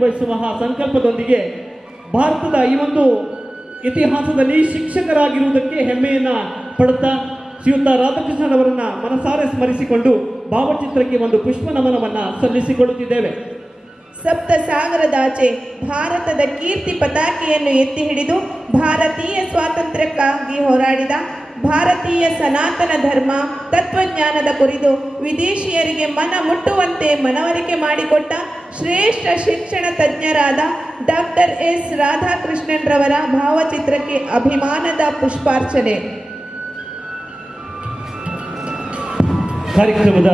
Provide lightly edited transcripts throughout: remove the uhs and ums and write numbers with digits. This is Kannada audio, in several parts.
ಕಾರ್ಯನಿರ್ವಹಿಸುವ ಸಂಕಲ್ಪದೊಂದಿಗೆ ಭಾರತದ ಈ ಒಂದು ಇತಿಹಾಸದಲ್ಲಿ ಶಿಕ್ಷಕರಾಗಿರುವುದಕ್ಕೆ ಹೆಮ್ಮೆಯನ್ನ ಪಡುತ್ತಾ ಶ್ರೀಯುತ ರಾಧಾಕೃಷ್ಣನ್ ಮನಸಾರೆ ಸ್ಮರಿಸಿಕೊಂಡು ಭಾವಚಿತ್ರಕ್ಕೆ ಒಂದು ಪುಷ್ಪ ನಮನವನ್ನ ಸಲ್ಲಿಸಿಕೊಳ್ಳುತ್ತಿದ್ದೇವೆ. ಸಪ್ತ ಸಾಗರದಾಚೆ ಭಾರತದ ಕೀರ್ತಿ ಪತಾಕೆಯನ್ನು ಎತ್ತಿ ಹಿಡಿದು ಭಾರತೀಯ ಸ್ವಾತಂತ್ರ್ಯಕ್ಕಾಗಿ ಹೋರಾಡಿದ, ಭಾರತೀಯ ಸನಾತನ ಧರ್ಮ ತತ್ವಜ್ಞಾನದ ಕುರಿತು ವಿದೇಶಿಯರಿಗೆ ಮನ ಮುಟ್ಟುವಂತೆ ಮನವರಿಕೆ ಮಾಡಿಕೊಟ್ಟ ಶ್ರೇಷ್ಠ ಶಿಕ್ಷಣ ತಜ್ಞರಾದ ಡಾಕ್ಟರ್ ಎಸ್ ರಾಧಾಕೃಷ್ಣನ್ ರವರ ಭಾವಚಿತ್ರಕ್ಕೆ ಅಭಿಮಾನದ ಪುಷ್ಪಾರ್ಚನೆ. ಕಾರ್ಯಕ್ರಮದ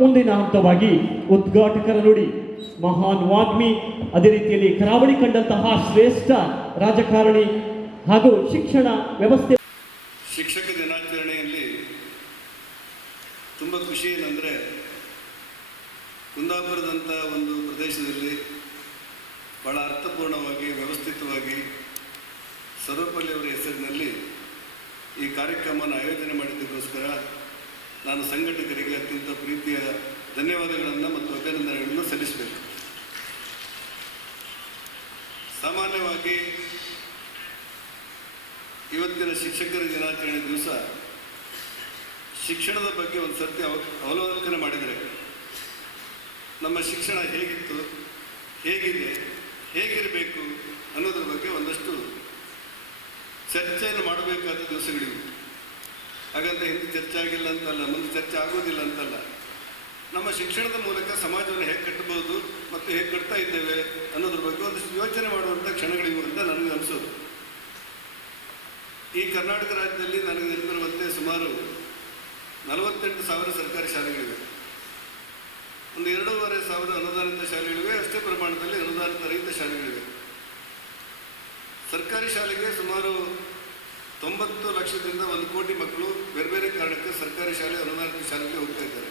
ಮುಂದಿನ ಹಂತವಾಗಿ ಉದ್ಘಾಟಕರ ನುಡಿ. ಮಹಾನ್ ವಾಗ್ಮಿ, ಅದೇ ರೀತಿಯಲ್ಲಿ ಕರಾವಳಿ ಕಂಡಂತಹ ಶ್ರೇಷ್ಠ ರಾಜಕಾರಣಿ ಹಾಗೂ ಶಿಕ್ಷಣ ವ್ಯವಸ್ಥೆ. ಶಿಕ್ಷಕ ದಿನಾಚರಣೆಯಲ್ಲಿ ತುಂಬ ಖುಷಿ ಏನಂದರೆ, ಕುಂದಾಪುರದಂಥ ಒಂದು ಪ್ರದೇಶದಲ್ಲಿ ಭಾಳ ಅರ್ಥಪೂರ್ಣವಾಗಿ ವ್ಯವಸ್ಥಿತವಾಗಿ ಸರ್ವಪಲ್ಲಿ ಅವರ ಹೆಸರಿನಲ್ಲಿ ಈ ಕಾರ್ಯಕ್ರಮನ ಆಯೋಜನೆ ಮಾಡಿದ್ದಕ್ಕೋಸ್ಕರ ನಾನು ಸಂಘಟಕರಿಗೆ ಅತ್ಯಂತ ಪ್ರೀತಿಯ ಧನ್ಯವಾದಗಳನ್ನು ಮತ್ತು ಅಭಿನಂದನೆಗಳನ್ನು ಸಲ್ಲಿಸಬೇಕು. ಸಾಮಾನ್ಯವಾಗಿ ಇವತ್ತಿನ ಶಿಕ್ಷಕರ ದಿನಾಚರಣೆ ದಿವಸ ಶಿಕ್ಷಣದ ಬಗ್ಗೆ ಒಂದು ಸರ್ತಿ ಅವಲೋಕನೆ ಮಾಡಿದರೆ ನಮ್ಮ ಶಿಕ್ಷಣ ಹೇಗಿತ್ತು, ಹೇಗಿದೆ, ಹೇಗಿರಬೇಕು ಅನ್ನೋದ್ರ ಬಗ್ಗೆ ಒಂದಷ್ಟು ಚರ್ಚೆಯನ್ನು ಮಾಡಬೇಕಾದ ದಿವಸಗಳಿವೆ. ಹಾಗಂತ ಹಿಂದೆ ಚರ್ಚೆ ಆಗಿಲ್ಲ ಅಂತಲ್ಲ, ಮುಂದೆ ಚರ್ಚೆ ಆಗೋದಿಲ್ಲ ಅಂತಲ್ಲ. ನಮ್ಮ ಶಿಕ್ಷಣದ ಮೂಲಕ ಸಮಾಜವನ್ನು ಹೇಗೆ ಕಟ್ಟಬಹುದು ಮತ್ತು ಹೇಗೆ ಕಟ್ತಾ ಇದ್ದೇವೆ ಅನ್ನೋದ್ರ ಬಗ್ಗೆ ಒಂದಿಷ್ಟು ಯೋಚನೆ ಮಾಡುವಂಥ ಕ್ಷಣಗಳಿವೆ ಅಂತ ನನಗೆ ಅನಿಸೋದು. ಈ ಕರ್ನಾಟಕ ರಾಜ್ಯದಲ್ಲಿ ನನಗೆ ನೆನಪಿರುವಂತೆ ಸುಮಾರು 48,000 ಸರ್ಕಾರಿ ಶಾಲೆಗಳಿವೆ. ಒಂದು 2,500 ಅನುದಾನಿತ ಶಾಲೆಗಳಿವೆ. ಅಷ್ಟೇ ಪ್ರಮಾಣದಲ್ಲಿ ಅನುದಾನಿತ ರಹಿತ ಶಾಲೆಗಳಿವೆ. ಸರ್ಕಾರಿ ಶಾಲೆಗೆ ಸುಮಾರು 90 ಲಕ್ಷದಿಂದ 1 ಕೋಟಿ ಮಕ್ಕಳು ಬೇರೆ ಬೇರೆ ಕಾರಣಕ್ಕೆ ಸರ್ಕಾರಿ ಶಾಲೆ, ಅನುದಾನಿತ ಶಾಲೆಗೆ ಹೋಗ್ತಾ ಇದ್ದಾರೆ.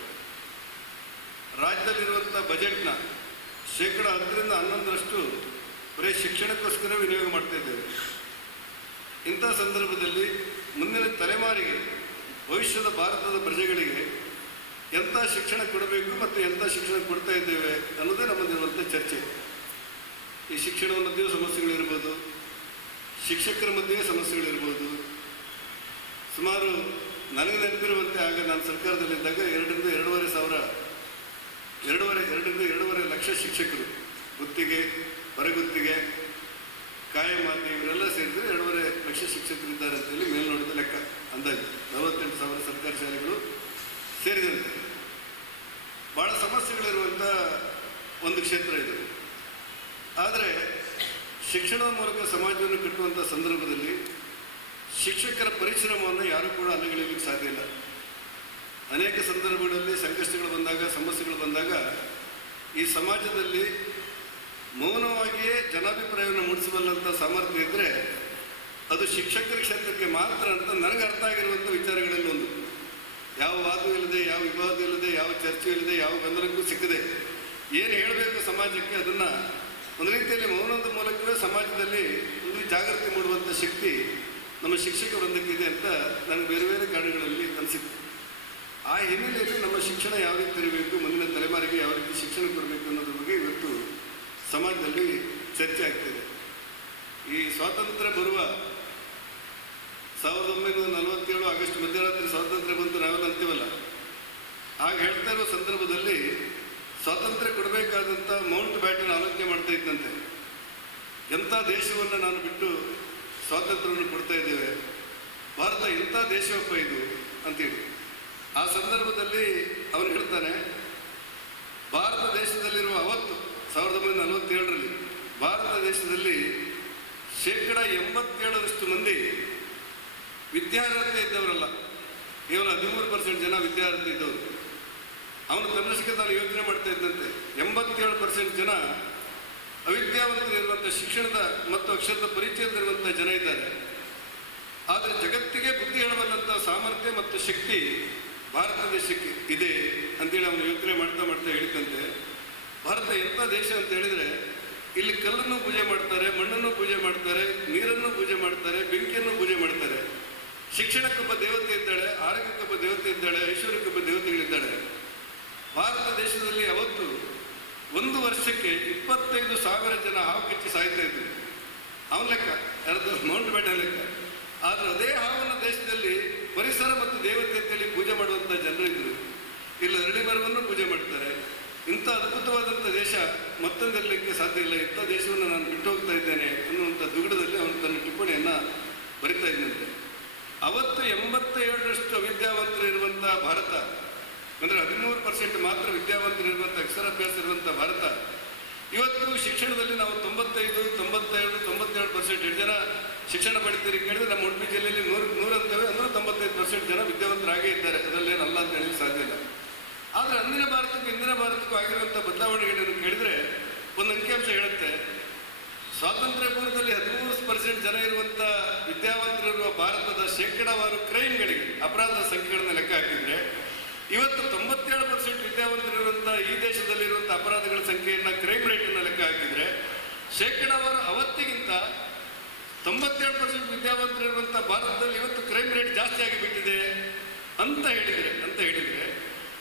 ರಾಜ್ಯದಲ್ಲಿರುವಂಥ ಬಜೆಟ್ನ 10% 11% ಬರೀ ಶಿಕ್ಷಣಕ್ಕೋಸ್ಕರ ವಿನಿಯೋಗ ಮಾಡ್ತಾ ಇದ್ದೇವೆ. ಇಂಥ ಸಂದರ್ಭದಲ್ಲಿ ಮುಂದಿನ ತಲೆಮಾರಿಗೆ, ಭವಿಷ್ಯದ ಭಾರತದ ಪ್ರಜೆಗಳಿಗೆ ಎಂಥ ಶಿಕ್ಷಣ ಕೊಡಬೇಕು ಮತ್ತು ಎಂಥ ಶಿಕ್ಷಣ ಕೊಡ್ತಾ ಇದ್ದೇವೆ ಅನ್ನೋದೇ ನಮ್ಮದಿರುವಂಥ ಚರ್ಚೆ. ಈ ಶಿಕ್ಷಣದ ಮಧ್ಯೆಯೂ ಸಮಸ್ಯೆಗಳಿರ್ಬೋದು, ಶಿಕ್ಷಕರ ಮಧ್ಯೆಯೇ ಸಮಸ್ಯೆಗಳಿರ್ಬೋದು. ಸುಮಾರು ನನಗೆ ನೆನಪಿರುವಂತೆ ಆಗ ನಾನು ಸರ್ಕಾರದಲ್ಲಿದ್ದಾಗ 2,500 ಲಕ್ಷ ಶಿಕ್ಷಕರು, ಗುತ್ತಿಗೆ, ಹೊರಗುತ್ತಿಗೆ, ಕಾಯಮಾತಿ ಇವರೆಲ್ಲ ಸೇರಿದರೆ 2.5 ಲಕ್ಷ ಶಿಕ್ಷಕರಿದ್ದಾರೆ ಅಂತೇಳಿ ಮೇಲ್ನೋಟದ ಲೆಕ್ಕ. ಅಂದಾಜು 48,000 ಸರ್ಕಾರಿ ಶಾಲೆಗಳು ಸೇರಿದಂತೆ ಭಾಳ ಸಮಸ್ಯೆಗಳಿರುವಂಥ ಒಂದು ಕ್ಷೇತ್ರ ಇದು. ಆದರೆ ಶಿಕ್ಷಣದ ಮೂಲಕ ಸಮಾಜವನ್ನು ಕಟ್ಟುವಂಥ ಸಂದರ್ಭದಲ್ಲಿ ಶಿಕ್ಷಕರ ಪರಿಶ್ರಮವನ್ನು ಯಾರೂ ಕೂಡ ಅಲ್ಲಗಳೆಯಲಿಕ್ಕೆ ಸಾಧ್ಯ ಇಲ್ಲ. ಅನೇಕ ಸಂದರ್ಭಗಳಲ್ಲಿ ಸಂಕಷ್ಟಗಳು ಬಂದಾಗ, ಸಮಸ್ಯೆಗಳು ಬಂದಾಗ ಈ ಸಮಾಜದಲ್ಲಿ ಮೌನವಾಗಿಯೇ ಜನಾಭಿಪ್ರಾಯವನ್ನು ಮೂಡಿಸಬಲ್ಲಂಥ ಸಾಮರ್ಥ್ಯ ಇದ್ದರೆ ಅದು ಶಿಕ್ಷಕರ ಕ್ಷೇತ್ರಕ್ಕೆ ಮಾತ್ರ ಅಂತ ನನಗೆ ಅರ್ಥ ಆಗಿರುವಂಥ ವಿಚಾರಗಳಲ್ಲಿ ಒಂದು. ಯಾವ ವಾದವೂ ಇಲ್ಲದೆ, ಯಾವ ವಿವಾದ ಇಲ್ಲದೆ, ಯಾವ ಚರ್ಚೆ ಇಲ್ಲದೆ, ಯಾವ ಗೊಂದಲಕ್ಕೂ ಸಿಕ್ಕದೆ ಏನು ಹೇಳಬೇಕು ಸಮಾಜಕ್ಕೆ ಅದನ್ನು ಒಂದು ರೀತಿಯಲ್ಲಿ ಮೌನದ ಮೂಲಕವೇ ಸಮಾಜದಲ್ಲಿ ಒಂದು ಜಾಗೃತಿ ಮೂಡುವಂಥ ಶಕ್ತಿ ನಮ್ಮ ಶಿಕ್ಷಕ ವೃಂದಕ್ಕಿದೆ ಅಂತ ನನಗೆ ಬೇರೆ ಬೇರೆ ಕಾರಣಗಳಲ್ಲಿ ಅನಿಸಿತ್ತು. ಆ ಹಿನ್ನೆಲೆಯಲ್ಲಿ ನಮ್ಮ ಶಿಕ್ಷಣ ಯಾವ ರೀತಿ ಇರಬೇಕು, ಮುಂದಿನ ತಲೆಮಾರಿಗೆ ಯಾವ ರೀತಿ ಶಿಕ್ಷಣ ಕೊಡಬೇಕು ಅನ್ನೋದ್ರ ಬಗ್ಗೆ ಇವತ್ತು ಸಮಾಜದಲ್ಲಿ ಚರ್ಚೆ ಆಗ್ತಿದೆ. ಈ ಸ್ವಾತಂತ್ರ್ಯ ಬರುವ 1947 ಆಗಸ್ಟ್ ಮಧ್ಯರಾತ್ರಿ ಸ್ವಾತಂತ್ರ್ಯ ಬಂತು ನಾವೆಲ್ಲ ಅಂತೀವಲ್ಲ, ಆಗ ಹೇಳ್ತಾ ಇರೋ ಸಂದರ್ಭದಲ್ಲಿ ಸ್ವಾತಂತ್ರ್ಯ ಕೊಡಬೇಕಾದಂಥ ಮೌಂಟ್ ಬ್ಯಾಟನ್ ಆಲೋಚನೆ ಮಾಡ್ತಾ ಇದ್ದಂತೆ. ಎಂಥ ದೇಶವನ್ನು ನಾನು ಬಿಟ್ಟು ಸ್ವಾತಂತ್ರ್ಯವನ್ನು ಕೊಡ್ತಾ ಇದ್ದೇವೆ, ಭಾರತ ಎಂಥ ದೇಶವಪ್ಪ ಇದು ಅಂತೇಳಿ. ಆ ಸಂದರ್ಭದಲ್ಲಿ ಅವನು ಹೇಳ್ತಾನೆ, ಭಾರತ ದೇಶದಲ್ಲಿರುವ ಅವತ್ತು 1947ರಲ್ಲಿ ಭಾರತ ದೇಶದಲ್ಲಿ 87% ಮಂದಿ ವಿದ್ಯಾರ್ಹತೆ ಇದ್ದವರಲ್ಲ, ಕೇವಲ 13% ಜನ ವಿದ್ಯಾರ್ಥಿ ಇದ್ದವರು. ಅವನು ತನ್ನಷ್ಟಕ್ಕೆ ತಾನು ಯೋಚನೆ ಮಾಡ್ತಾ ಇದ್ದಂತೆ 87% ಜನ ಅವಿದ್ಯಾವಂತರಿರುವಂಥ, ಶಿಕ್ಷಣದ ಮತ್ತು ಅಕ್ಷರದ ಪರಿಚಯದಲ್ಲಿರುವಂಥ ಜನ ಇದ್ದಾರೆ. ಆದರೆ ಜಗತ್ತಿಗೆ ಬುದ್ಧಿ ಹೇಳಬಲ್ಲಂಥ ಸಾಮರ್ಥ್ಯ ಮತ್ತು ಶಕ್ತಿ ಭಾರತ ದೇಶಕ್ಕೆ ಇದೆ ಅಂತೇಳಿ ಅವನು ಯೋಚನೆ ಮಾಡ್ತಾ ಮಾಡ್ತಾ ಹೇಳಿದಂತೆ, ಭಾರತ ಎಂಥ ದೇಶ ಅಂತ ಹೇಳಿದರೆ ಇಲ್ಲಿ ಕಲ್ಲನ್ನು ಪೂಜೆ ಮಾಡ್ತಾರೆ, ಮಣ್ಣನ್ನು ಪೂಜೆ ಮಾಡ್ತಾರೆ, ನೀರನ್ನು ಪೂಜೆ ಮಾಡ್ತಾರೆ, ಬೆಂಕಿಯನ್ನು ಪೂಜೆ ಮಾಡ್ತಾರೆ. ಶಿಕ್ಷಣಕ್ಕೊಬ್ಬ ದೇವತೆ ಇದ್ದಾಳೆ, ಆರೋಗ್ಯಕ್ಕೊಬ್ಬ ದೇವತೆ ಇದ್ದಾಳೆ, ಐಶ್ವರ್ಯಕ್ಕೊಬ್ಬ ದೇವತೆಗಳಿದ್ದಾಳೆ. ಭಾರತ ದೇಶದಲ್ಲಿ ಅವತ್ತು ಒಂದು ವರ್ಷಕ್ಕೆ 25,000 ಜನ ಹಾವು ಕಚ್ಚಿ ಸಾಯ್ತಾ ಇದ್ರು. ಅವನ ಲೆಕ್ಕ, ಯಾರದು ಮೌಂಟ್ ಬೇಟನ್ ಲೆಕ್ಕ. ಆದರೆ ಅದೇ ಹಾವನ್ನು ದೇಶದಲ್ಲಿ ಪರಿಸರ ಮತ್ತು ದೇವತೆ ಅಂತೇಳಿ ಪೂಜೆ ಮಾಡುವಂಥ ಜನರಿದ್ರು. ಇಲ್ಲಿ ಅರಳಿ ಮರವನ್ನು ಪೂಜೆ ಮಾಡ್ತಾರೆ. ಇಂಥ ಅದ್ಭುತವಾದಂಥ ದೇಶ ಮತ್ತೊಂದಿರಲಿಕ್ಕೆ ಸಾಧ್ಯ ಇಲ್ಲ. ಇಂಥ ದೇಶವನ್ನು ನಾನು ಬಿಟ್ಟು ಹೋಗ್ತಾ ಇದ್ದೇನೆ ಅನ್ನುವಂಥ ದುಗುಡದಲ್ಲಿ ಅವನು ತನ್ನ ಟಿಪ್ಪಣಿಯನ್ನು ಬರಿತಾ ಇದ್ದಂತೆ. ಅವತ್ತು 87% ಅವಿದ್ಯಾವಂತರು ಇರುವಂಥ ಭಾರತ, ಅಂದರೆ 13% ಮಾತ್ರ ವಿದ್ಯಾವಂತರು ಇರುವಂಥ, ಅಕ್ಷರಾಭ್ಯಾಸ ಇರುವಂಥ ಭಾರತ, ಇವತ್ತು ಶಿಕ್ಷಣದಲ್ಲಿ ನಾವು 95, 97, 97% ಎಷ್ಟು ಜನ ಶಿಕ್ಷಣ ಪಡಿತೀರಿ ಕೇಳಿದ್ರೆ ನಮ್ಮ ಉಡುಪಿ ಜಿಲ್ಲೆಯಲ್ಲಿ 100 ಅಂತೇವೆ, ಅಂದರೆ 95% ಜನ ವಿದ್ಯಾವಂತರಾಗೇ ಇದ್ದಾರೆ. ಅದರಲ್ಲೇನಲ್ಲ ಅಂತ ಹೇಳಲಿಕ್ಕೆ ಸಾಧ್ಯ ಇಲ್ಲ. ಆದರೆ ಅಂದಿನ ಭಾರತಕ್ಕೂ ಇಂದಿನ ಭಾರತಕ್ಕೂ ಆಗಿರುವಂಥ ಬದಲಾವಣೆಗಳನ್ನು ಕೇಳಿದ್ರೆ ಒಂದು ಅಂಕಿಅಂಶ ಹೇಳುತ್ತೆ. ಸ್ವಾತಂತ್ರ್ಯ ಪೂರ್ವದಲ್ಲಿ 13% ಜನ ಇರುವಂಥ ವಿದ್ಯಾವಂತರಿರುವ ಭಾರತದ ಶೇಕಡಾವಾರು ಕ್ರೈಮ್ಗಳಿಗೆ, ಅಪರಾಧ ಸಂಖ್ಯೆಗಳನ್ನ ಲೆಕ್ಕ ಹಾಕಿದ್ರೆ ಇವತ್ತು 97% ವಿದ್ಯಾವಂತರಿರುವಂಥ ಈ ದೇಶದಲ್ಲಿರುವಂಥ ಅಪರಾಧಗಳ ಸಂಖ್ಯೆಯನ್ನು, ಕ್ರೈಮ್ ರೇಟನ್ನು ಲೆಕ್ಕ ಹಾಕಿದರೆ ಶೇಕಡಾವಾರು ಅವತ್ತಿಗಿಂತ 97% ವಿದ್ಯಾವಂತರಿರುವಂಥ ಭಾರತದಲ್ಲಿ ಇವತ್ತು ಕ್ರೈಮ್ ರೇಟ್ ಜಾಸ್ತಿ ಆಗಿಬಿಟ್ಟಿದೆ ಅಂತ ಹೇಳಿದರೆ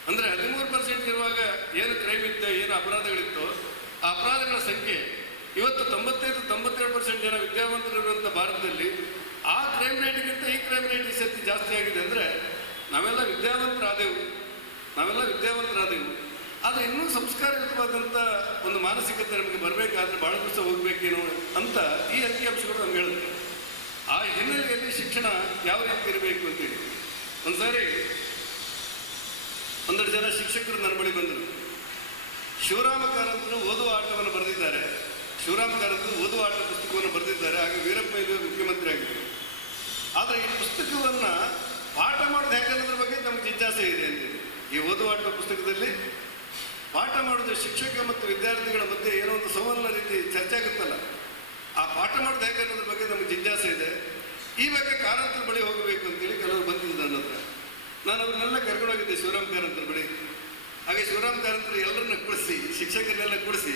ಅಂದರೆ 13% ಇರುವಾಗ ಏನು ಕ್ರೈಮ್ ಇತ್ತು, ಏನು ಅಪರಾಧಗಳಿತ್ತು, ಆ ಅಪರಾಧಗಳ ಸಂಖ್ಯೆ ಇವತ್ತು 95-97% ಜನ ವಿದ್ಯಾವಂತರಿರುವಂಥ ಭಾರತದಲ್ಲಿ ಆ ಕ್ರೈಮ್ ರೇಟ್ಗಿಂತ ಈ ಕ್ರೈಮ್ ರೇಟ್ ಈ ಸತಿ ಜಾಸ್ತಿ ಆಗಿದೆ. ಅಂದರೆ ನಾವೆಲ್ಲ ವಿದ್ಯಾವಂತರಾದೆವು. ಆದರೆ ಇನ್ನೂ ಸಂಸ್ಕಾರಯುತವಾದಂಥ ಒಂದು ಮಾನಸಿಕತೆ ನಮಗೆ ಬರಬೇಕಾದ್ರೆ ಭಾಳ ದಿವಸ ಹೋಗಬೇಕೇನೋ ಅಂತ ಈ ಅಂಕಿಅಂಶಗಳು ನಮ್ಗೆ ಹೇಳುತ್ತೆ. ಆ ಹಿನ್ನೆಲೆಯಲ್ಲಿ ಶಿಕ್ಷಣ ಯಾವ ರೀತಿ ಇರಬೇಕು ಅಂತೇಳಿ ಒಂದು ಸಾರಿ 12 ಜನ ಶಿಕ್ಷಕರು ನನ್ನ ಬಳಿ ಬಂದರು. ಶಿವರಾಮ ಕಾರಂತರು ಓದುವ ಆಟವನ್ನು ಬರೆದಿದ್ದಾರೆ. ಶಿವರಾಮ ಕಾರಂತರು ಓದುವ ಆಟ ಪುಸ್ತಕವನ್ನು ಬರೆದಿದ್ದಾರೆ. ಹಾಗೆ ವೀರಪ್ಪ ಮೊಯ್ಲಿ ಮುಖ್ಯಮಂತ್ರಿ ಆಗಿದ್ದರು. ಆದರೆ ಈ ಪುಸ್ತಕವನ್ನು ಪಾಠ ಮಾಡೋದು ಹೇಗನ್ನೋದ್ರ ಬಗ್ಗೆ ನಮ್ಗೆ ಜಿಜ್ಞಾಸೆ ಇದೆ ಅಂತೇಳಿ. ಈ ಓದುವ ಆಟ ಪುಸ್ತಕದಲ್ಲಿ ಪಾಠ ಮಾಡೋದು ಶಿಕ್ಷಕ ಮತ್ತು ವಿದ್ಯಾರ್ಥಿಗಳ ಮಧ್ಯೆ ಏನೋ ಒಂದು ಸಂವಹನ ರೀತಿ ಚರ್ಚೆ ಆಗುತ್ತಲ್ಲ, ಆ ಪಾಠ ಮಾಡೋದು ಹೇಗೆ ಅನ್ನೋದ್ರ ಬಗ್ಗೆ ನಮಗೆ ಜಿಜ್ಞಾಸೆ ಇದೆ. ಈ ಬಗ್ಗೆ ಕಾರಂತರ ಬಳಿ ಹೋಗಬೇಕು ಅಂತೇಳಿ ಕೆಲವರು ಬಂದಿದ್ದು ನನ್ನ ಹತ್ರ. ನಾನು ಅವ್ರನ್ನೆಲ್ಲ ಕರ್ಕೊಂಡೋಗಿದ್ದೆ ಶಿವರಾಮ್ ಕಾರಂತರ ಬಳಿ. ಹಾಗೆ ಶಿವರಾಮ್ ಕಾರಂತರು ಎಲ್ಲರನ್ನ ಕೂಡಿಸಿ, ಶಿಕ್ಷಕರನ್ನೆಲ್ಲ ಕೂಡಿಸಿ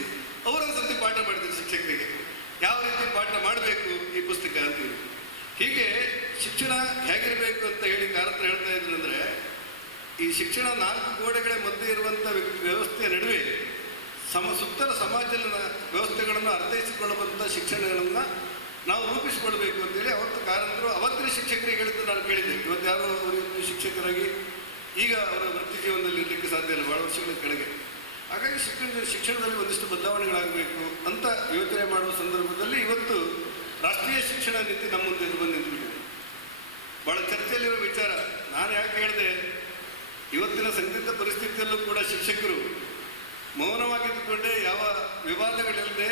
ಅವರೊಂದು ಸರ್ತಿ ಪಾಠ ಮಾಡಿದ್ರು ಶಿಕ್ಷಕರಿಗೆ, ಯಾವ ರೀತಿ ಪಾಠ ಮಾಡಬೇಕು ಈ ಪುಸ್ತಕ ಅಂತೇಳಿ. ಹೀಗೆ ಶಿಕ್ಷಣ ಹೇಗಿರಬೇಕು ಅಂತ ಹೇಳಿ ಕಾರಂತರು ಹೇಳ್ತಾ ಇದ್ರು. ಅಂದರೆ ಈ ಶಿಕ್ಷಣ 4 ಗೋಡೆಗಳ ಮಧ್ಯೆ ಇರುವಂಥ ವ್ಯವಸ್ಥೆಯ ನಡುವೆ ಸುತ್ತಲ ಸಮಾಜದ ವ್ಯವಸ್ಥೆಗಳನ್ನು ಅರ್ಥೈಸಿಕೊಳ್ಳುವಂಥ ಶಿಕ್ಷಣಗಳನ್ನು ನಾವು ರೂಪಿಸಿಕೊಳ್ಬೇಕು ಅಂತೇಳಿ ಅವತ್ತು ಕಾರಂತರು ಅವತ್ತಿನ ಶಿಕ್ಷಕರಿಗೆ ಹೇಳಿದ್ದು ನಾನು ಕೇಳಿದ್ದೆ. ಇವತ್ತು ಯಾರು ಶಿಕ್ಷಕರಾಗಿ ಈಗ ಅವರ ವೃತ್ತಿ ಜೀವನದಲ್ಲಿ ಇರಲಿಕ್ಕೆ ಸಾಧ್ಯ ಇಲ್ಲ, ಭಾಳ ವರ್ಷಗಳ ಕೆಳಗೆ. ಹಾಗಾಗಿ ಶಿಕ್ಷಣದಲ್ಲಿ ಒಂದಿಷ್ಟು ಬದಲಾವಣೆಗಳಾಗಬೇಕು ಅಂತ ಯೋಚನೆ ಮಾಡುವ ಸಂದರ್ಭದಲ್ಲಿ ಇವತ್ತು ರಾಷ್ಟ್ರೀಯ ಶಿಕ್ಷಣ ನೀತಿ ನಮ್ಮ ಮುಂದೆ ಬಂದು ನಿಂತುಬಿಟ್ಟಿದೆ. ಭಾಳ ಚರ್ಚೆಯಲ್ಲಿರೋ ವಿಚಾರ. ನಾನು ಯಾಕೆ ಹೇಳಿದೆ, ಇವತ್ತಿನ ಸಂದಿಗ್ಧ ಪರಿಸ್ಥಿತಿಯಲ್ಲೂ ಕೂಡ ಶಿಕ್ಷಕರು ಮೌನವಾಗಿದ್ದುಕೊಂಡೇ ಯಾವ ವಿವಾದಗಳಿಲ್ಲದೆ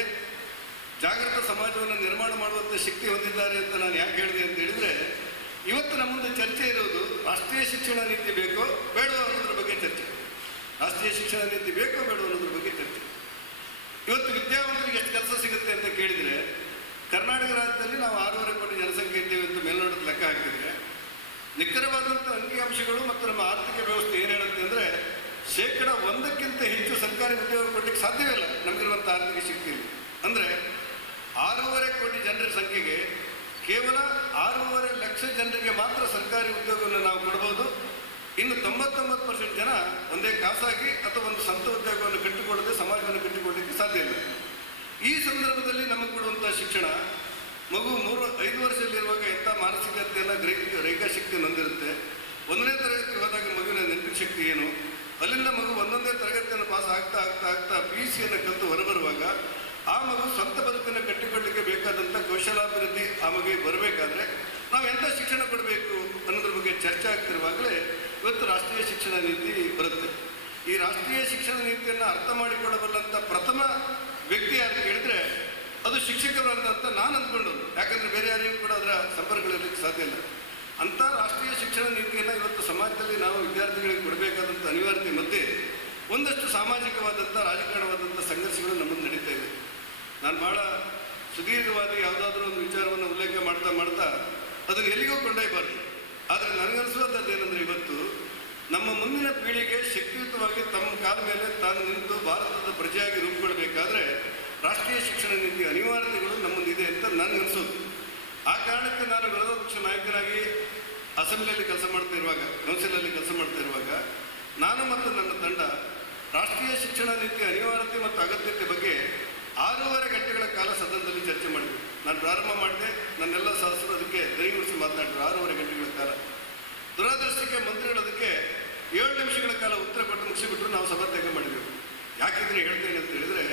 ಜಾಗೃತ ಸಮಾಜವನ್ನು ನಿರ್ಮಾಣ ಮಾಡುವಂಥ ಶಕ್ತಿ ಹೊಂದಿದ್ದಾರೆ ಅಂತ ನಾನು ಯಾಕೆ ಹೇಳಿದೆ ಅಂತ ಹೇಳಿದರೆ, ಇವತ್ತು ನಮ್ಮ ಮುಂದೆ ಚರ್ಚೆ ಇರೋದು ರಾಷ್ಟ್ರೀಯ ಶಿಕ್ಷಣ ನೀತಿ ಬೇಕೋ ಬೇಡೋ ಅನ್ನೋದ್ರ ಬಗ್ಗೆ ಚರ್ಚೆ. ರಾಷ್ಟ್ರೀಯ ಶಿಕ್ಷಣ ನೀತಿ ಬೇಕೋ ಬೇಡೋ ಅನ್ನೋದ್ರ ಬಗ್ಗೆ ಚರ್ಚೆ. ಇವತ್ತು ವಿದ್ಯಾವಂತರಿಗೆ ಎಷ್ಟು ಕೆಲಸ ಸಿಗುತ್ತೆ ಅಂತ ಕೇಳಿದರೆ, ಕರ್ನಾಟಕ ರಾಜ್ಯದಲ್ಲಿ ನಾವು 6.5 ಕೋಟಿ ಜನಸಂಖ್ಯೆ ಇದ್ದೇವೆ ಅಂತ ಮೇಲ್ನೋಟದ ಲೆಕ್ಕ ಹಾಕಿದರೆ ನಿಖರವಾದಂಥ ಅಂಕಿಅಂಶಗಳು ಮತ್ತು ನಮ್ಮ ಆರ್ಥಿಕ ವ್ಯವಸ್ಥೆ ಏನು ಹೇಳುತ್ತೆ ಅಂದರೆ 1% ಹೆಚ್ಚು ಸರ್ಕಾರಿ ಉದ್ಯೋಗ ಕೊಡಲಿಕ್ಕೆ ಸಾಧ್ಯವಿಲ್ಲ ನಮಗಿರುವಂಥ ಆರ್ಥಿಕ ಶಕ್ತಿಯಲ್ಲಿ. ಅಂದರೆ 6.5 ಕೋಟಿ ಜನರ ಸಂಖ್ಯೆಗೆ ಕೇವಲ 6.5 ಲಕ್ಷ ಜನರಿಗೆ ಮಾತ್ರ ಸರ್ಕಾರಿ ಉದ್ಯೋಗವನ್ನು ನಾವು ಕೊಡ್ಬೋದು. ಇನ್ನು 99% ಜನ ಒಂದೇ ಖಾಸಗಿ ಅಥವಾ ಒಂದು ಸ್ವಂತ ಉದ್ಯೋಗವನ್ನು ಕಟ್ಟಿಕೊಳ್ಳದೆ ಸಮಾಜವನ್ನು ಕಟ್ಟಿಕೊಳ್ಳಲಿಕ್ಕೆ ಸಾಧ್ಯ ಇಲ್ಲ. ಈ ಸಂದರ್ಭದಲ್ಲಿ ನಮಗೆ ಕೊಡುವಂಥ ಶಿಕ್ಷಣ, ಮಗು 5 ವರ್ಷದಲ್ಲಿರುವಾಗ ಎಂಥ ಮಾನಸಿಕತೆಯನ್ನು ರೇಖಾ ಶಕ್ತಿಯನ್ನು ಹೊಂದಿರುತ್ತೆ. 1ನೇ ತರಗತಿ ಹೋದಾಗ ಮಗುವಿನ ನೆನಪಿನ ಶಕ್ತಿ ಏನು, ಅಲ್ಲಿಂದ ಮಗು 1ನೇ ತರಗತಿಯನ್ನು ಪಾಸ್ ಆಗ್ತಾ PUCಯನ್ನು ಕಲಿತು ಹೊರಬರುವಾಗ ಆ ಮಗು ಸ್ವಂತ ಬದುಕನ್ನು ಕಟ್ಟಿಕೊಳ್ಳಲಿಕ್ಕೆ ಬೇಕಾದಂಥ ಕೌಶಲಾಭಿವೃದ್ಧಿ ಆ ಮಗುವಿಗೆ ಬರಬೇಕಾದ್ರೆ ನಾವು ಎಂಥ ಶಿಕ್ಷಣ ಕೊಡಬೇಕು ಅನ್ನೋದ್ರ ಬಗ್ಗೆ ಚರ್ಚೆ ಆಗ್ತಿರುವಾಗಲೇ ಇವತ್ತು ರಾಷ್ಟ್ರೀಯ ಶಿಕ್ಷಣ ನೀತಿ ಬರುತ್ತೆ. ಈ ರಾಷ್ಟ್ರೀಯ ಶಿಕ್ಷಣ ನೀತಿಯನ್ನು ಅರ್ಥ ಮಾಡಿಕೊಳ್ಳಬಲ್ಲಂಥ ಪ್ರಥಮ ವ್ಯಕ್ತಿ ಯಾರು ಕೇಳಿದ್ರೆ ಅದು ಶಿಕ್ಷಕರು ಅಂತ ನಾನು ಅಂದ್ಕೊಂಡು, ಯಾಕಂದರೆ ಬೇರೆ ಯಾರಿಗೂ ಕೂಡ ಅದರ ಸಂಪರ್ಕಗಳಿರಲಿಕ್ಕೆ ಸಾಧ್ಯ ಇಲ್ಲ. ಅಂಥ ರಾಷ್ಟ್ರೀಯ ಶಿಕ್ಷಣ ನೀತಿಯನ್ನು ಇವತ್ತು ಸಮಾಜದಲ್ಲಿ ನಾವು ವಿದ್ಯಾರ್ಥಿಗಳಿಗೆ ಕೊಡಬೇಕಾದಂಥ ಅನಿವಾರ್ಯತೆ ಮಧ್ಯೆ ಒಂದಷ್ಟು ಸಾಮಾಜಿಕವಾದಂಥ ರಾಜಕಾರಣವಾದಂಥ ಸಂಘರ್ಷಗಳು ನಮ್ಮನ್ನು ನಡೀತಾ ಇದೆ. ನಾನು ಭಾಳ ಸುದೀರ್ಘವಾಗಿ ಯಾವುದಾದ್ರೂ ಒಂದು ವಿಚಾರವನ್ನು ಉಲ್ಲೇಖ ಮಾಡ್ತಾ ಅದನ್ನು ಎಲ್ಲಿಗೂ ಕೊಂಡೊಯ್ಯಬಾರ್ದು. ಆದರೆ ನನಗನ್ನಿಸುವಂಥದ್ದು ಏನಂದರೆ, ಇವತ್ತು ನಮ್ಮ ಮುಂದಿನ ಪೀಳಿಗೆ ಶಕ್ತಿಯುತವಾಗಿ ತಮ್ಮ ಕಾಲ ಮೇಲೆ ತಾನು ನಿಂತು ಭಾರತದ ಪ್ರಜೆಯಾಗಿ ರೂಪುಗೊಳ್ಳಬೇಕಾದ್ರೆ ರಾಷ್ಟ್ರೀಯ ಶಿಕ್ಷಣ ನೀತಿ ಅನಿವಾರ್ಯತೆಗಳು ನಮ್ಮಲ್ಲಿದೆ ಅಂತ ನನಗನ್ನಿಸೋದು. ಆ ಕಾರಣಕ್ಕೆ ನಾನು ವಿರೋಧ ಪಕ್ಷ ನಾಯಕನಾಗಿ ಅಸೆಂಬ್ಲಿಯಲ್ಲಿ ಕೆಲಸ ಮಾಡ್ತಾ ಇರುವಾಗ, ಕೌನ್ಸಿಲಲ್ಲಿ ಕೆಲಸ ಮಾಡ್ತಾ ಇರುವಾಗ ನಾನು ಮತ್ತು ನನ್ನ ತಂಡ ರಾಷ್ಟ್ರೀಯ ಶಿಕ್ಷಣ ನೀತಿಯ ಅನಿವಾರ್ಯತೆ ಮತ್ತು ಅಗತ್ಯತೆ ಬಗ್ಗೆ 6.5 ಗಂಟೆಗಳ ಕಾಲ ಸದನದಲ್ಲಿ ಚರ್ಚೆ ಮಾಡಿದ್ವಿ. ನಾನು ಪ್ರಾರಂಭ ಮಾಡಿದೆ, ನನ್ನೆಲ್ಲ ಸದಸ್ಯರು ಅದಕ್ಕೆ ದಯವಿಡಿಸಿ ಮಾತನಾಡಿದ್ರು 6.5 ಗಂಟೆಗಳ ಕಾಲ. ದುರಾದೃಷ್ಟಕ್ಕೆ ಮಂತ್ರಿಗಳು ಅದಕ್ಕೆ 7 ನಿಮಿಷಗಳ ಕಾಲ ಉತ್ತರ ಕೊಟ್ಟು ಮುಗಿಸಿಬಿಟ್ರು. ನಾವು ಸಭಾತ್ಯಾಗ ಮಾಡಿದೆವು. ಯಾಕಿದ್ರೆ ಹೇಳ್ತೇನೆ ಅಂತ ಹೇಳಿದ್ರೆ,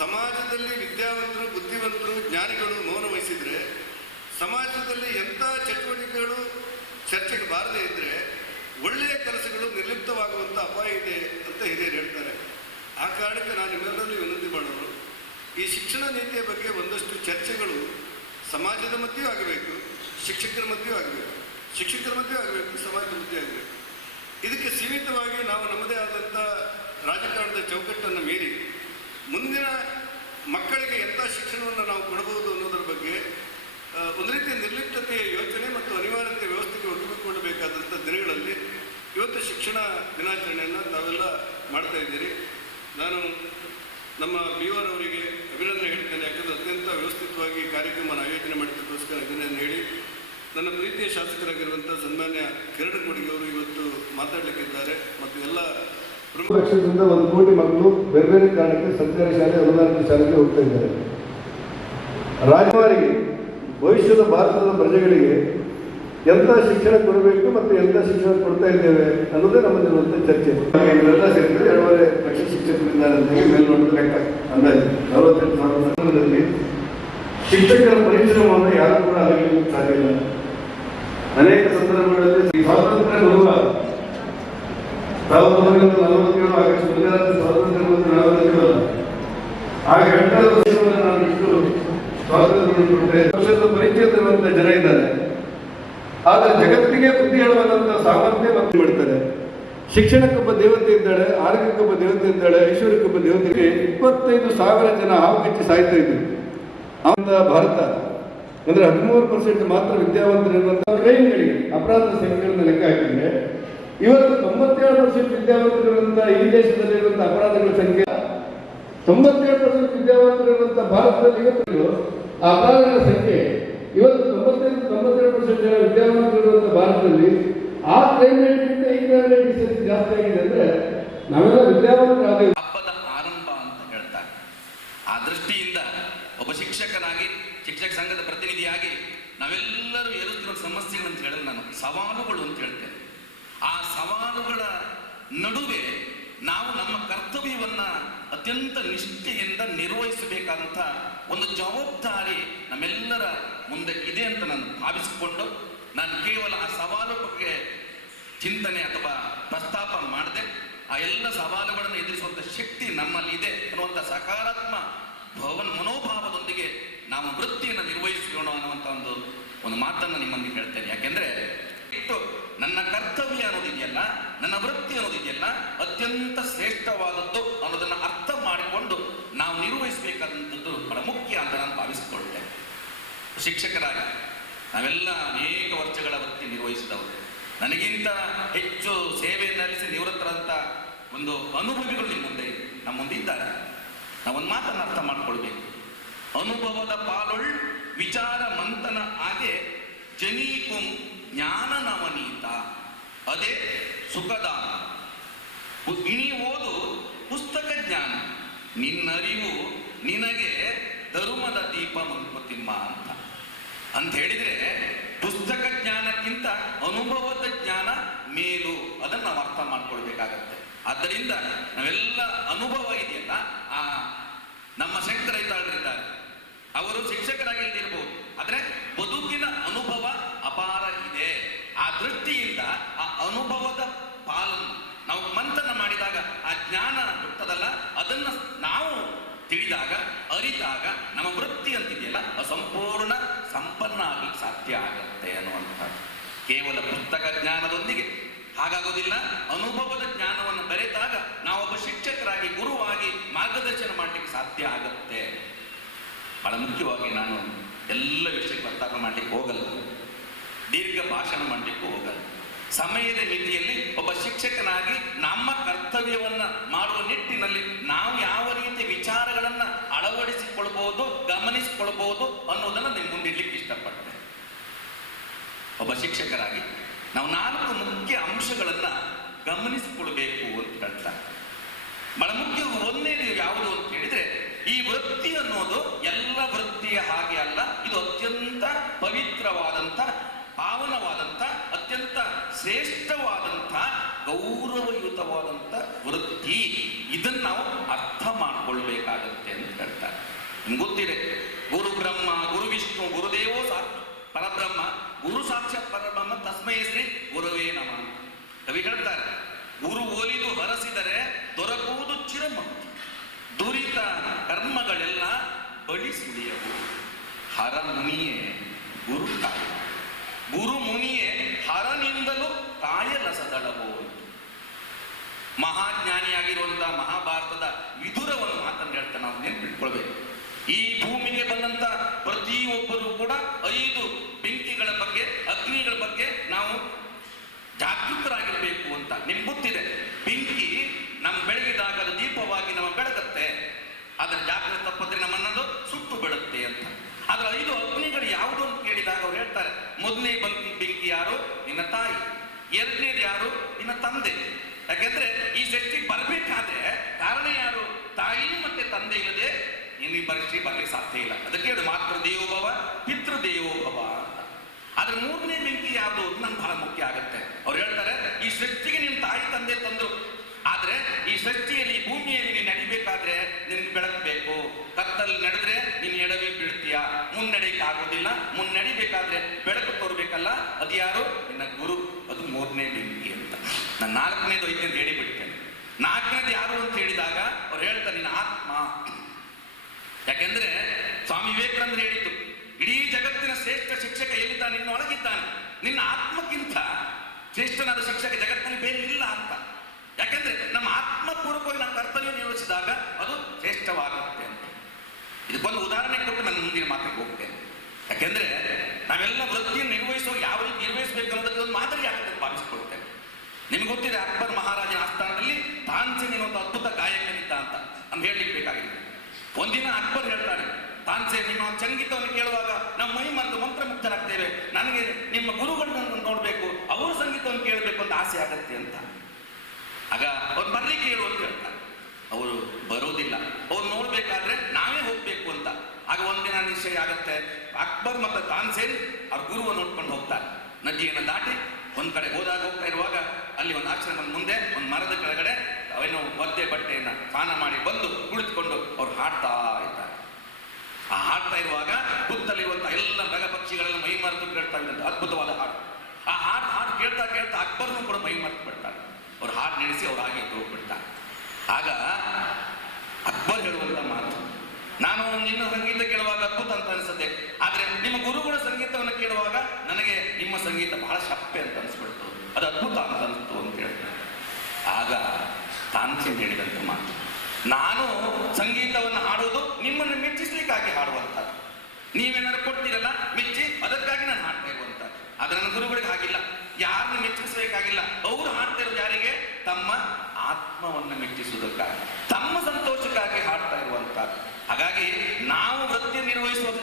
ಸಮಾಜದಲ್ಲಿ ವಿದ್ಯಾವಂತರು, ಬುದ್ಧಿವಂತರು, ಜ್ಞಾನಿಗಳು ಮೌನ ವಹಿಸಿದ್ರೆ ಸಮಾಜದಲ್ಲಿ ಎಂಥ ಚಟುವಟಿಕೆಗಳು ಚರ್ಚೆಗೆ ಬಾರದೇ ಇದ್ದರೆ ಒಳ್ಳೆಯ ಕೆಲಸಗಳು ನಿರ್ಲಿಪ್ತವಾಗುವಂಥ ಅಪಾಯ ಇದೆ ಅಂತ ಹಿರಿಯರು ಹೇಳ್ತಾರೆ. ಆ ಕಾರಣಕ್ಕೆ ನಾನು ನಿಮ್ಮೆಲ್ಲರೂ ವಿನಂತಿ ಮಾಡೋರು, ಈ ಶಿಕ್ಷಣ ನೀತಿಯ ಬಗ್ಗೆ ಒಂದಷ್ಟು ಚರ್ಚೆಗಳು ಸಮಾಜದ ಮಧ್ಯೆಯೂ ಆಗಬೇಕು, ಶಿಕ್ಷಕರ ಮಧ್ಯೆಯೂ ಆಗಬೇಕು, ಸಮಾಜದ ಮಧ್ಯೆ ಆಗಬೇಕು. ಇದಕ್ಕೆ ಸೀಮಿತವಾಗಿ ನಾವು ನಮ್ಮದೇ ಆದಂಥ ರಾಜಕಾರಣದ ಚೌಕಟ್ಟನ್ನು ಮೀರಿ ಮುಂದಿನ ಮಕ್ಕಳಿಗೆ ಎಂಥ ಶಿಕ್ಷಣವನ್ನು ನಾವು ಕೊಡಬಹುದು ಅನ್ನೋದರ ಬಗ್ಗೆ ಒಂದು ರೀತಿಯ ನಿರ್ಲಿಪ್ತತೆಯ ಯೋಚನೆ ಮತ್ತು ಅನಿವಾರ್ಯತೆ ವ್ಯವಸ್ಥೆಗೆ ಒಗ್ಗಿಕೊಳ್ಳಬೇಕಾದಂಥ ದಿನಗಳಲ್ಲಿ ಇವತ್ತು ಶಿಕ್ಷಣ ದಿನಾಚರಣೆಯನ್ನು ತಾವೆಲ್ಲ ಮಾಡ್ತಾ ಇದ್ದೀರಿ. ನಾನು ನಮ್ಮ BOR ಅವರಿಗೆ ಅಭಿನಂದನೆ ಹೇಳ್ತೇನೆ. ಯಾಕಂದರೆ ಅತ್ಯಂತ ವ್ಯವಸ್ಥಿತವಾಗಿ ಕಾರ್ಯಕ್ರಮವನ್ನು ಆಯೋಜನೆ ಮಾಡಿದ್ದಕ್ಕೋಸ್ಕರ ಅಭಿನಂದನೆ ಹೇಳಿ, ನನ್ನ ಪ್ರೀತಿಯ ಶಾಸಕರಾಗಿರುವಂಥ ಸನ್ಮಾನ್ಯ ಕಿರಣ್ ಕೊಡಿಗೆ ಅವರು ಇವತ್ತು ಮಾತಾಡಲಿಕ್ಕಿದ್ದಾರೆ. ಮತ್ತು ಎಲ್ಲ ಪ್ರಮುಖ ಲಕ್ಷದಿಂದ 1 ಕೋಟಿ ಮಕ್ಕಳು ಬೇರೆ ಬೇರೆ ಕಾರಣಕ್ಕೆ ಸರ್ಕಾರಿ ಶಾಲೆ, ಅನುದಾನಿತ ಶಾಲೆಗೆ ಹೋಗ್ತಾ ಇದ್ದಾರೆ. ರಾಜಕುಮಾರಿಗೆ ಭವಿಷ್ಯದ ಭಾರತದ ಪ್ರಜೆಗಳಿಗೆ ಎಂಥ ಶಿಕ್ಷಣ ಕೊಡಬೇಕು ಮತ್ತು ಎಂಥ ಶಿಕ್ಷಣ ಕೊಡ್ತಾ ಇದ್ದೇವೆ ಅನ್ನೋದೇ ನಮ್ಮಲ್ಲಿರುವಂಥ ಚರ್ಚೆ. ಇವರೆಲ್ಲ ಸೇರಿದರೆ 2.5 ಲಕ್ಷ ಶಿಕ್ಷಕರಿದ್ದಾರೆ ಅಂತ ಮೇಲ್ನೋಟದ ಲೆಕ್ಕ ಅಂದಾಜು 48,000 ಶಿಕ್ಷಕರ ಪರಿಶ್ರಮವನ್ನು ಯಾರು ಕೂಡ ಅರಿಯಲಿಕ್ಕೆ ಸಾಧ್ಯ ಇಲ್ಲ. ಅನೇಕ ಸಂದರ್ಭಗಳಲ್ಲಿ ಸ್ವಾತಂತ್ರ್ಯ ಬರುವ 1947 ಆಗಸ್ಟ್ 1 ಸ್ವಾತಂತ್ರ್ಯ ಆಗ 8 ವರ್ಷವನ್ನು ನಾನು ಇಟ್ಟು ಸ್ವಾತಂತ್ರ್ಯ ಕೊಟ್ಟರೆ ವರ್ಷದ ಪರಿಚಯದಲ್ಲಿರುವಂಥ ಜನ ಇದ್ದಾರೆ. ಆದರೆ ಜಗತ್ತಿಗೆ ಬುದ್ಧಿ ಹೇಳುವಂಥ ಸಾಮರ್ಥ್ಯ ಮತ್ತು ಮಾಡ್ತಾರೆ. ಶಿಕ್ಷಣಕ್ಕೊಬ್ಬ ದೇವತೆ ಇದ್ದಾಳೆ, ಆರೋಗ್ಯಕ್ಕೊಬ್ಬ ದೇವತೆ ಇದ್ದಾಳೆ, ಐಶ್ವರ್ಯಕ್ಕೊಬ್ಬ ದೇವತೆಗೆ 25,000 ಜನ ಹಾವು ಕಚ್ಚಿ ಸಾಯ್ತಾ ಇದ್ರು. ಅವನ ಭಾರತ ಅಂದ್ರೆ 13% ಮಾತ್ರ ವಿದ್ಯಾವಂತರಿರುವಂಥ ಕ್ರೈಮ್ಗಳಿಗೆ ಅಪರಾಧದ ಸಂಖ್ಯೆಗಳನ್ನು ಲೆಕ್ಕ ಹಾಕಿದ್ರೆ ಇವತ್ತು 97% ವಿದ್ಯಾವಂತರಿರುವಂಥ ಈ ದೇಶದಲ್ಲಿರುವಂಥ ಅಪರಾಧಗಳ ಸಂಖ್ಯೆ 97% ವಿದ್ಯಾವಂತರಿರುವಂಥ ಭಾರತದಲ್ಲಿ ಇವತ್ತು ಆ ಅಪರಾಧಗಳ ಸಂಖ್ಯೆ ಇವತ್ತು 92% ಜನ ವಿದ್ಯಾವಂತರಿರುವಂಥ ಭಾರತದಲ್ಲಿ ಆ ಕ್ರೈಮ್ ರೇಟ್ಗಿಂತ ಈ ಕ್ರೈಮ್ ರೇಟ್ ಜಾಸ್ತಿ ಆಗಿದೆ ಅಂದ್ರೆ ನಾವೆಲ್ಲ ವಿದ್ಯಾವಂತರಾದ ಹಬ್ಬದ ಆರಂಭ ಅಂತ ಹೇಳ್ತಾರೆ. ಆ ದೃಷ್ಟಿಯಿಂದ ಒಬ್ಬ ಶಿಕ್ಷಕನಾಗಿ, ಶಿಕ್ಷಕ ಸಂಘದ ಪ್ರತಿನಿಧಿಯಾಗಿ ನಾವೆಲ್ಲರೂ ಎದುರುತ್ತಿರುವ ಸಮಸ್ಯೆಗಳು ಅಂತ ಹೇಳಲು ನಾನು ಸವಾಲುಗಳು ಅಂತ ಹೇಳ್ತೇನೆ. ಆ ಸವಾಲುಗಳ ನಡುವೆ ನಾವು ನಮ್ಮ ಕರ್ತವ್ಯವನ್ನ ಅತ್ಯಂತ ನಿಷ್ಠೆಯಿಂದ ನಿರ್ವಹಿಸಬೇಕಾದಂಥ ಒಂದು ಜವಾಬ್ದಾರಿ ನಮ್ಮೆಲ್ಲರ ಮುಂದೆ ಇದೆ ಅಂತ ನಾನು ಭಾವಿಸಿಕೊಂಡು, ನಾನು ಕೇವಲ ಆ ಸವಾಲು ಬಗ್ಗೆ ಚಿಂತನೆ ಅಥವಾ ಪ್ರಸ್ತಾಪ ಮಾಡದೆ ಆ ಎಲ್ಲ ಸವಾಲುಗಳನ್ನು ಎದುರಿಸುವಂಥ ಶಕ್ತಿ ನಮ್ಮಲ್ಲಿ ಇದೆ ಅನ್ನುವಂಥ ಸಕಾರಾತ್ಮಕ ಮನೋಭಾವದೊಂದಿಗೆ ನಾವು ವೃತ್ತಿಯನ್ನು ನಿರ್ವಹಿಸೋಣ ಅನ್ನುವಂಥ ಒಂದು ಮಾತನ್ನು ನಿಮ್ಮಲ್ಲಿ ಹೇಳ್ತೇನೆ. ಯಾಕೆಂದ್ರೆ ನನ್ನ ಕರ್ತವ್ಯ ಅನ್ನೋದಿದೆಯಲ್ಲ, ನನ್ನ ವೃತ್ತಿ ಅನ್ನೋದಿದೆಯಲ್ಲ, ಅತ್ಯಂತ ಶ್ರೇಷ್ಠವಾದದ್ದು ಅನ್ನೋದನ್ನು ಅರ್ಥ ಮಾಡಿಕೊಂಡು ನಾವು ನಿರ್ವಹಿಸಬೇಕಾದಂಥದ್ದು ಬಹಳ ಮುಖ್ಯ ಅಂತ ನಾನು ಭಾವಿಸಿಕೊಳ್ಳುತ್ತೇನೆ. ಶಿಕ್ಷಕರಾಗಿ ನಾವೆಲ್ಲ ಅನೇಕ ವರ್ಷಗಳ ವೃತ್ತಿ ನಿರ್ವಹಿಸಿದವರು, ನನಗಿಂತ ಹೆಚ್ಚು ಸೇವೆಯನ್ನು ನಡೆಸಿ ನಿವೃತ್ತರಂತ ಒಂದು ಅನುಭವಿಗಳು ನಮ್ಮ ಮುಂದೆ ಇದ್ದಾರೆ. ನಾವೊಂದು ಮಾತನ್ನು ಅರ್ಥ ಮಾಡಿಕೊಳ್ಬೇಕು. ಅನುಭವದ ಪಾಲೊಳ್ ವಿಚಾರ ಮಂಥನ ಹಾಗೆ ಜನಿಕುಂ ಜ್ಞಾನ ನವನೀತ ಅದೇ ಸುಖದಾನ. ಇನಿ ಓದು ಪುಸ್ತಕ ಜ್ಞಾನ, ನಿನ್ನರಿವು ನಿನಗೆ ಧರ್ಮದ ದೀಪ ಮಂಕುತಿಮ್ಮ ಅಂತ ಹೇಳಿದ್ರೆ, ಪುಸ್ತಕ ಜ್ಞಾನಕ್ಕಿಂತ ಅನುಭವದ ಜ್ಞಾನ ಮೇಲು. ಅದನ್ನು ನಾವು ಅರ್ಥ ಮಾಡ್ಕೊಳ್ಬೇಕಾಗತ್ತೆ. ಆದ್ದರಿಂದ ನಾವೆಲ್ಲ ಅನುಭವ ಇದೆಯಲ್ಲ, ಆ ನಮ್ಮ ಶಂಕರೈತಾಳರಿದ್ದಾರೆ, ಅವರು ಶಿಕ್ಷಕರಾಗಿ ಇರ್ಬೋದು, ಆದರೆ ಬದುಕಿನ ಅನುಭವ ಅಪಾರ ಇದೆ. ಆ ದೃಷ್ಟಿಯಿಂದ ಆ ಅನುಭವದ ಪಾಲನ್ನು ನಾವು ಮಂಥನ ಮಾಡಿದಾಗ ಆ ಜ್ಞಾನ ಹುಟ್ಟದಲ್ಲ, ಅದನ್ನು ನಾವು ತಿಳಿದಾಗ, ಅರಿತಾಗ ನಮ್ಮ ವೃತ್ತಿ ಅಂತಿದೆಯಲ್ಲ ಸಂಪೂರ್ಣ ಸಂಪನ್ನ ಆಗಲಿಕ್ಕೆ ಸಾಧ್ಯ ಆಗುತ್ತೆ ಅನ್ನುವಂಥದ್ದು. ಕೇವಲ ಪುಸ್ತಕ ಜ್ಞಾನದೊಂದಿಗೆ ಹಾಗಾಗೋದಿಲ್ಲ. ಅನುಭವದ ಜ್ಞಾನವನ್ನು ಬೆರೆತಾಗ ನಾವೊಬ್ಬ ಶಿಕ್ಷಕರಾಗಿ, ಗುರುವಾಗಿ ಮಾರ್ಗದರ್ಶನ ಮಾಡಲಿಕ್ಕೆ ಸಾಧ್ಯ ಆಗುತ್ತೆ. ಬಹಳ ಮುಖ್ಯವಾಗಿ ನಾನು ಎಲ್ಲ ವಿಷಯಕ್ಕೆ ಪ್ರಸ್ತಾಪ ಮಾಡಲಿಕ್ಕೆ ಹೋಗಲ್ಲ, ದೀರ್ಘ ಭಾಷಣ ಮಾಡಲಿಕ್ಕೂ ಹೋಗಲ್ಲ. ಸಮಯದ ಮಿತಿಯಲ್ಲಿ ಒಬ್ಬ ಶಿಕ್ಷಕನಾಗಿ ನಮ್ಮ ಕರ್ತವ್ಯವನ್ನ ಮಾಡುವ ನಿಟ್ಟಿನಲ್ಲಿ ನಾವು ಯಾವ ರೀತಿ ವಿಚಾರಗಳನ್ನ ಅಳವಡಿಸಿಕೊಳ್ಬಹುದು, ಗಮನಿಸಿಕೊಳ್ಬಹುದು ಅನ್ನೋದನ್ನು ನಿಮ್ಮ ಮುಂದಿಡ್ಲಿಕ್ಕೆ ಇಷ್ಟಪಡ್ತೇನೆ. ಒಬ್ಬ ಶಿಕ್ಷಕರಾಗಿ ನಾವು 4 ಮುಖ್ಯ ಅಂಶಗಳನ್ನ ಗಮನಿಸಿಕೊಳ್ಬೇಕು ಅಂತ ಹೇಳ್ತಾರೆ. ಬಹಳ ಮುಖ್ಯ. ಒಂದೇದು ಯಾವುದು ಅಂತ ಹೇಳಿದ್ರೆ, ಈ ವೃತ್ತಿ ಅನ್ನೋದು ಎಲ್ಲ ವೃತ್ತಿಯ ಹಾಗೆ ಅಲ್ಲ. ಇದು ಅತ್ಯಂತ ಪವಿತ್ರವಾದಂಥ, ಪಾವನವಾದಂಥ, ಅತ್ಯಂತ ಶ್ರೇಷ್ಠವಾದಂಥ, ಗೌರವಯುತವಾದಂಥ ವೃತ್ತಿ. ಇದನ್ನು ನಾವು ಅರ್ಥ ಮಾಡಿಕೊಳ್ಬೇಕಾಗತ್ತೆ ಅಂತ ಹೇಳ್ತಾರೆ. ನಿಮ್ಗೆ ಗೊತ್ತಿದೆ, ಗುರು ಬ್ರಹ್ಮ, ಗುರು ವಿಷ್ಣು, ಗುರುದೇವೋ ಪರಬ್ರಹ್ಮ, ಗುರು ಸಾಕ್ಷಾತ್ ಪರಬ್ರಹ್ಮ, ತಸ್ಮೈ ಶ್ರೀ ಗುರುವೇ ನಮಃ. ಕವಿ ಹೇಳ್ತಾರೆ, ಗುರು ಒಲಿದು ಹರಸಿದರೆ ದೊರಕುವುದು ಚಿರಮುಕ್ತಿ, ದುರಿತ ಕರ್ಮಗಳೆಲ್ಲ ಬಳಿ ಸುಳಿಯವು, ಹರ ಮುನಿಯೇ ಗುರು ಕಾಯ, ಗುರು ಮುನಿಯೇ ಹರನಿಂದಲೂ ಕಾಯಲಸದಳವು. ಮಹಾಜ್ಞಾನಿಯಾಗಿರುವಂತಹ ಮಹಾಭಾರತದ ವಿದುರವನ್ನು ಮಾತನ್ನು ಹೇಳ್ತಾ ನಾವು ನೆನ್ಪಿಟ್ಕೊಳ್ಬೇಕು. ಈ ಭೂಮಿಗೆ ಬಂದಂತ ಪ್ರತಿಯೊಬ್ಬರು ಕೂಡ 5 ಬೆಂಕಿಗಳ ಬಗ್ಗೆ, ಅಗ್ನಿಗಳ ಬಗ್ಗೆ ನಾವು ಜಾಗೃತರಾಗಿರ್ಬೇಕು ಅಂತ. ನಿಮ್ಗೆ ಗೊತ್ತಿದೆ, ಬೆಂಕಿ ನಮ್ಮ ಬೆಳಗಿದಾಗ ಅದು ದೀಪವಾಗಿ ನಮ್ಮ ಬೆಳಗತ್ತೆ, ಅದರ ಜಾಗೃತಿ ತಪ್ಪಿದ್ರೆ ನಮ್ಮನ್ನದು ಸುಟ್ಟು ಬಿಡುತ್ತೆ ಅಂತ. ಆದ್ರೆ 5 ಅಗ್ನಿಗಳು ಯಾವುದು ಅಂತ ಕೇಳಿದಾಗ ಅವ್ರು ಹೇಳ್ತಾರೆ, ಮೊದಲನೇ ಬೆಂಕಿ ಯಾರು? ನಿನ್ನ ತಾಯಿ. ಎರಡನೇದು ಯಾರು? ನಿನ್ನ ತಂದೆ. ಯಾಕೆಂದ್ರೆ ಈ ಸೃಷ್ಟಿಗೆ ಬರ್ಬೇಕಾದ್ರೆ ಕಾರಣ ಯಾರು? ತಾಯಿ ಮತ್ತೆ ತಂದೆ ಇಲ್ಲದೆ ನಿನ್ನ ಪರಿಸ್ಥಿತಿ ಬರ್ಲಿಕ್ಕೆ ಸಾಧ್ಯ ಇಲ್ಲ. ಅದಕ್ಕೆ ಹೇಳು ಮಾತೃ ದೇವೋಭವ, ಪಿತೃ ದೇವೋಭವ ಅಂತ. ಆದ್ರೆ 3ನೇ ಬೆಂಕಿ ಯಾವುದು ನನ್ಗೆ ಬಹಳ ಮುಖ್ಯ ಆಗುತ್ತೆ. ಅವ್ರು ಹೇಳ್ತಾರೆ, ಈ ಸೃಷ್ಟಿಗೆ ನಿನ್ನ ತಾಯಿ ತಂದೆ ತಂದ್ರು, ಆದ್ರೆ ಈ ಸೃಷ್ಟಿಯಲ್ಲಿ, ಈ ಭೂಮಿಯಲ್ಲಿ ನೀನು ನಡಿಬೇಕಾದ್ರೆ ನಿನ್ಗೆ ಬೆಳಕಬೇಕು. ಕತ್ತಲ್ಲಿ ನಡೆದ್ರೆ ನೀನು ಎಡವಿ ಬೀಳ್ತೀಯ, ಮುನ್ನಡೆಯಕ್ಕೆ ಆಗೋದಿಲ್ಲ. ಮುನ್ನಡಿಬೇಕಾದ್ರೆ ಬೆಳಕು ತೋರ್ಬೇಕಲ್ಲ, ಅದು ಯಾರು? ನಿನ್ನ ಗುರು. ಅದು 3ನೇ ಬೆಂಕಿ ಅಂತ. ನಾನು 4ನೇದು 5ನೇದು ಹೇಳಿಬಿಡ್ತೇನೆ. 4ನೇದು ಯಾರು ಅಂತ ಹೇಳಿದಾಗ ಅವ್ರು ಹೇಳ್ತಾರೆ, ನಿನ್ನ ಆತ್ಮ. ಯಾಕೆಂದ್ರೆ ಸ್ವಾಮಿ ವಿವೇಕಾನಂದರು ಹೇಳಿದ್ದು, ಇಡೀ ಜಗತ್ತಿನ ಶ್ರೇಷ್ಠ ಶಿಕ್ಷಕ ಎಲ್ಲಿದ್ದಾನೆ? ನಿನ್ನ ಒಳಗಿದ್ದಾನೆ. ನಿನ್ನ ಆತ್ಮಕ್ಕಿಂತ ಶ್ರೇಷ್ಠನಾದ ಶಿಕ್ಷಕ ಜಗತ್ತಿನಲ್ಲಿ ಬೇರೆ ಇಲ್ಲ ಅಂತ. ಯಾಕೆಂದ್ರೆ ನಮ್ಮ ಆತ್ಮಪೂರ್ವಕವಾಗಿ ನಮ್ಮ ಕರ್ತವ್ಯ ನಿರ್ವಹಿಸಿದಾಗ ಅದು ಶ್ರೇಷ್ಠವಾಗುತ್ತೆ ಅಂತ. ಇದಕ್ಕೊಂದು ಉದಾಹರಣೆ ಕೊಟ್ಟು ನಾನು ಮುಂದಿನ ಮಾತಿಗೆ ಹೋಗ್ತೇನೆ. ಯಾಕೆಂದ್ರೆ ನಾವೆಲ್ಲ ವೃತ್ತಿಯನ್ನು ನಿರ್ವಹಿಸುವಾಗ ಯಾವ ರೀತಿ ನಿರ್ವಹಿಸಬೇಕು ಅನ್ನೋದಕ್ಕೆ ಒಂದು ಮಾದರಿ ಆಗುತ್ತೆ ಅಂತ ಭಾವಿಸ್ಕೊಳ್ತೇವೆ. ನಿಮ್ಗೆ ಗೊತ್ತಿದೆ, ಅಕ್ಬರ್ ಮಹಾರಾಜನ ಆಸ್ಥಾನದಲ್ಲಿ ತಾನ್ಸೇನ್ ಎನ್ನುವಂಥ ಅದ್ಭುತ ಗಾಯಕನಿದ್ದ ಅಂತ ಅಂತ ಹೇಳಲಿಕ್ಕೆ ಬೇಕಾಗಿದೆ. ಒಂದಿನ ಅಕ್ಬರ್ ಹೇಳ್ತಾನೆ, ತಾನ್ಸೇನ್, ನಿಮ್ಮ ಸಂಗೀತವನ್ನು ಕೇಳುವಾಗ ನಮ್ಮ ಮೈ ಮರೆತು ಮಂತ್ರಮುಗ್ಧರಾಗ್ತೇವೆ. ನನಗೆ ನಿಮ್ಮ ಗುರುಗಳನ್ನ ನೋಡಬೇಕು, ಅವರ ಸಂಗೀತವನ್ನು ಕೇಳಬೇಕು ಅಂತ ಆಸೆ ಆಗುತ್ತೆ ಅಂತ. ಆಗ ಅವ್ರು ಬರ್ಲಿಕ್ಕೆ ಹೇಳು ಅಂತ ಹೇಳ್ತಾರೆ. ಅವರು ಬರೋದಿಲ್ಲ. ಅವ್ರು ನೋಡ್ಬೇಕಾದ್ರೆ ನಾವೇ ಹೋಗ್ಬೇಕು ಅಂತ. ಆಗ ಒಂದಿನ ನಿಶ್ಚಯ ಆಗುತ್ತೆ, ಅಕ್ಬರ್ ಮತ್ತು ತಾನ್ಸೇನ್ ಅವ್ರ ಗುರುವನ್ನು ನೋಡ್ಕೊಂಡು ಹೋಗ್ತಾರೆ. ನದಿಯನ್ನು ದಾಟಿ ಒಂದ್ ಕಡೆ ಹೋಗ್ತಾ ಇರುವಾಗ ಅಲ್ಲಿ ಒಂದು ಆಶ್ರಮದ ಮುಂದೆ ಒಂದು ಮರದ ಕೆಳಗಡೆ ಅವೇನೋ ಒದ್ದೆ ಬಟ್ಟೆಯನ್ನ ಸ್ನಾನ ಮಾಡಿ ಬಂದು ಕುಳಿತುಕೊಂಡು ಅವ್ರು ಹಾಡ್ತಾ ಇರ್ತಾರೆ. ಆ ಹಾಡ್ತಾ ಇರುವಾಗ ಸುತ್ತಲಿರುವಂತಹ ಎಲ್ಲ ಮೃಗ ಪಕ್ಷಿಗಳೆಲ್ಲ ಮೈ ಮರೆತು ಕೇಳ್ತಾ ಇದ್ದಂತೆ ಅದ್ಭುತವಾದ ಹಾಡು. ಆ ಹಾಡು ಕೇಳ್ತಾ ಕೇಳ್ತಾ ಅಕ್ಬರ್ನು ಕೂಡ ಮೈ ಮರೆತು ಬಿಡ್ತಾರೆ. ಅವ್ರು ಹಾಡು ನಡೆಸಿ ಅವ್ರು ಹಾಗೆ ಹೋಗ್ಬಿಡ್ತಾರೆ. ಆಗ ಅಕ್ಬರ್ ಹೇಳುವಂತ ಮಾತು, ನಾನು ನಿನ್ನ ಸಂಗೀತ ಕೇಳುವಾಗ ಅದ್ಭುತ ಅಂತ ಅನಿಸುತ್ತೆ, ಆದ್ರೆ ನಿಮ್ಮ ಗುರುಗಳ ಸಂಗೀತವನ್ನು ಕೇಳುವಾಗ ನನಗೆ ನಿಮ್ಮ ಸಂಗೀತ ಬಹಳ ಶಪ್ಪೆ ಅಂತ ಅನಿಸ್ಬಿಡ್ತು, ಅದು ಅದ್ಭುತ ಅಂತ ಅನಿಸ್ತು ಅಂತ ಹೇಳ್ತಾರೆ. ಆಗ ತಾನ್ಸೇನ್ ಹೇಳಿದಂತ ಮಾತು, ನಾನು ಸಂಗೀತವನ್ನು ಹಾಡುವುದು ನಿಮ್ಮನ್ನು ಮೆಚ್ಚಿಸ್ಲಿಕ್ಕಾಗಿ ಹಾಡುವಂಥದ್ದು. ನೀವೇನಾದ್ರು ಕೊಡ್ತೀರಲ್ಲ ಮೆಚ್ಚಿ, ಅದಕ್ಕಾಗಿ ನಾನು ಹಾಡ್ತಾ ಇರುವಂಥದ್ದು. ಆದ್ರೆ ನನ್ನ ಗುರುಗಳಿಗೆ ಹಾಗಿಲ್ಲ, ಯಾರನ್ನ ಮೆಚ್ಚಿಸಬೇಕಾಗಿಲ್ಲ. ಅವರು ಹಾಡ್ತಾ ಇರೋದು ಯಾರಿಗೆ? ತಮ್ಮ ಆತ್ಮವನ್ನು ಮೆಚ್ಚಿಸುವುದಕ್ಕಾಗಿ, ತಮ್ಮ ಸಂತೋಷಕ್ಕಾಗಿ ಹಾಡ್ತಾ ಇರುವಂಥದ್ದು. ಹಾಗಾಗಿ ನಾವು ವೃತ್ತಿ ನಿರ್ವಹಿಸುವುದು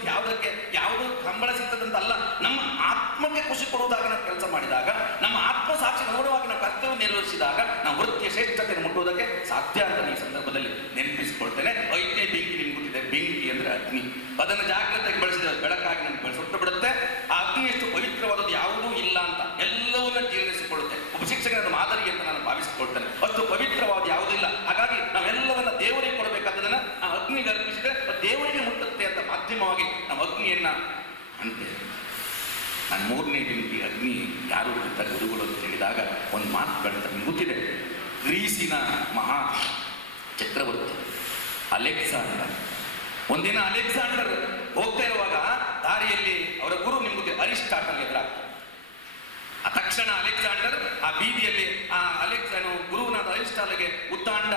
ಯಾವುದು ಸಂಬಳ ಸಿಗ್ತದಂತಲ್ಲ, ನಮ್ಮ ಆತ್ಮಕ್ಕೆ ಖುಷಿ ಕೊಡುವುದಾಗ ನಾವು ಕೆಲಸ ಮಾಡಿದಾಗ, ನಮ್ಮ ಆತ್ಮ ಸಾಕ್ಷಿ ನೋಡುವಾಗ ನಾವು ಕರ್ತವ್ಯ ನಿರ್ವಹಿಸಿದಾಗ ನಾವು ವೃತ್ತಿಯ ಶ್ರೇಷ್ಠತೆಯನ್ನು ಮುಟ್ಟುವುದಕ್ಕೆ ಸಾಧ್ಯ ಅಂತ ಈ ಸಂದರ್ಭದಲ್ಲಿ ನೆನಪಿಸಿಕೊಳ್ತೇನೆ. 5ನೇ ಬೆಂಕಿ ನಿಮ್ಗೆ ಗೊತ್ತಿದೆ, ಬೆಂಕಿ ಅಂದ್ರೆ ಅಗ್ನಿ. ಅದನ್ನು ಜಾಗ್ರತೆಗೆ ಬೆಳೆಸಿದ ಬೆಳಕಾಗಿ ನಮ್ಗೆ ಸುಟ್ಟು ಬಿಡುತ್ತೆ. ಆ ಅಗ್ನಿ ಎಷ್ಟು ಪವಿತ್ರವಾದದ್ದು ಯಾವುದೂ ಇಲ್ಲ ಅಂತ ಎಲ್ಲವನ್ನ ಜೀರ್ಣಿಸಿಕೊಳ್ಳುತ್ತೆ. ಒಬ್ಬ ಶಿಕ್ಷಕನ ಮಾದರಿ ಅಂತ ನಾನು ಭಾವಿಸಿಕೊಳ್ತೇನೆ. ಅಷ್ಟು ಪವಿತ್ರವಾದ ಯಾವುದಿಲ್ಲ. ಹಾಗಾಗಿ ನಾವೆಲ್ಲವನ್ನ ದೇವರಿಗೆ ಕೊಡಬೇಕಾದದನ್ನ ಆ ಅಗ್ನಿಗೆ ಅರ್ಪಿಸಿದ್ರೆ ದೇವರಿಗೆ ಮುಟ್ಟುತ್ತೆ ಅಂತ ಮಾಧ್ಯಮವಾಗಿ ನಾವು ಅಗ್ನಿಯನ್ನ ಅಂತೇವೆ. ನಾನು 3ನೇ ಬೆಂಕಿ ಅಗ್ನಿ ಯಾರು ಅಂತ ಗುರುಗಳು ಅಂತ ಹೇಳಿದಾಗ ಒಂದು ಮಾತು ಬೆಳೆದ ಗೊತ್ತಿದೆ. ಗ್ರೀಸಿನ ಮಹಾ ಚಕ್ರವರ್ತಿ ಅಲೆಕ್ಸಾಂಡರ್, ಒಂದಿನ ಅಲೆಕ್ಸಾಂಡರ್ ಹೋಗ್ತಾ ಇರುವಾಗ ದಾರಿಯಲ್ಲಿ ಅವರ ಗುರು ನಿಮ್ಗೆ ಅರಿಸ್ಟಾಟಲ್ ಎದುರಾಗ್ತಾರೆ. ಆ ತಕ್ಷಣ ಅಲೆಕ್ಸಾಂಡರ್ ಆ ಬೀದಿಯಲ್ಲಿ ಆ ಗುರುವಿನಾದ ಅರಿಸ್ಟಾಟಲ್ಗೆ ಉತ್ತಾಂಡ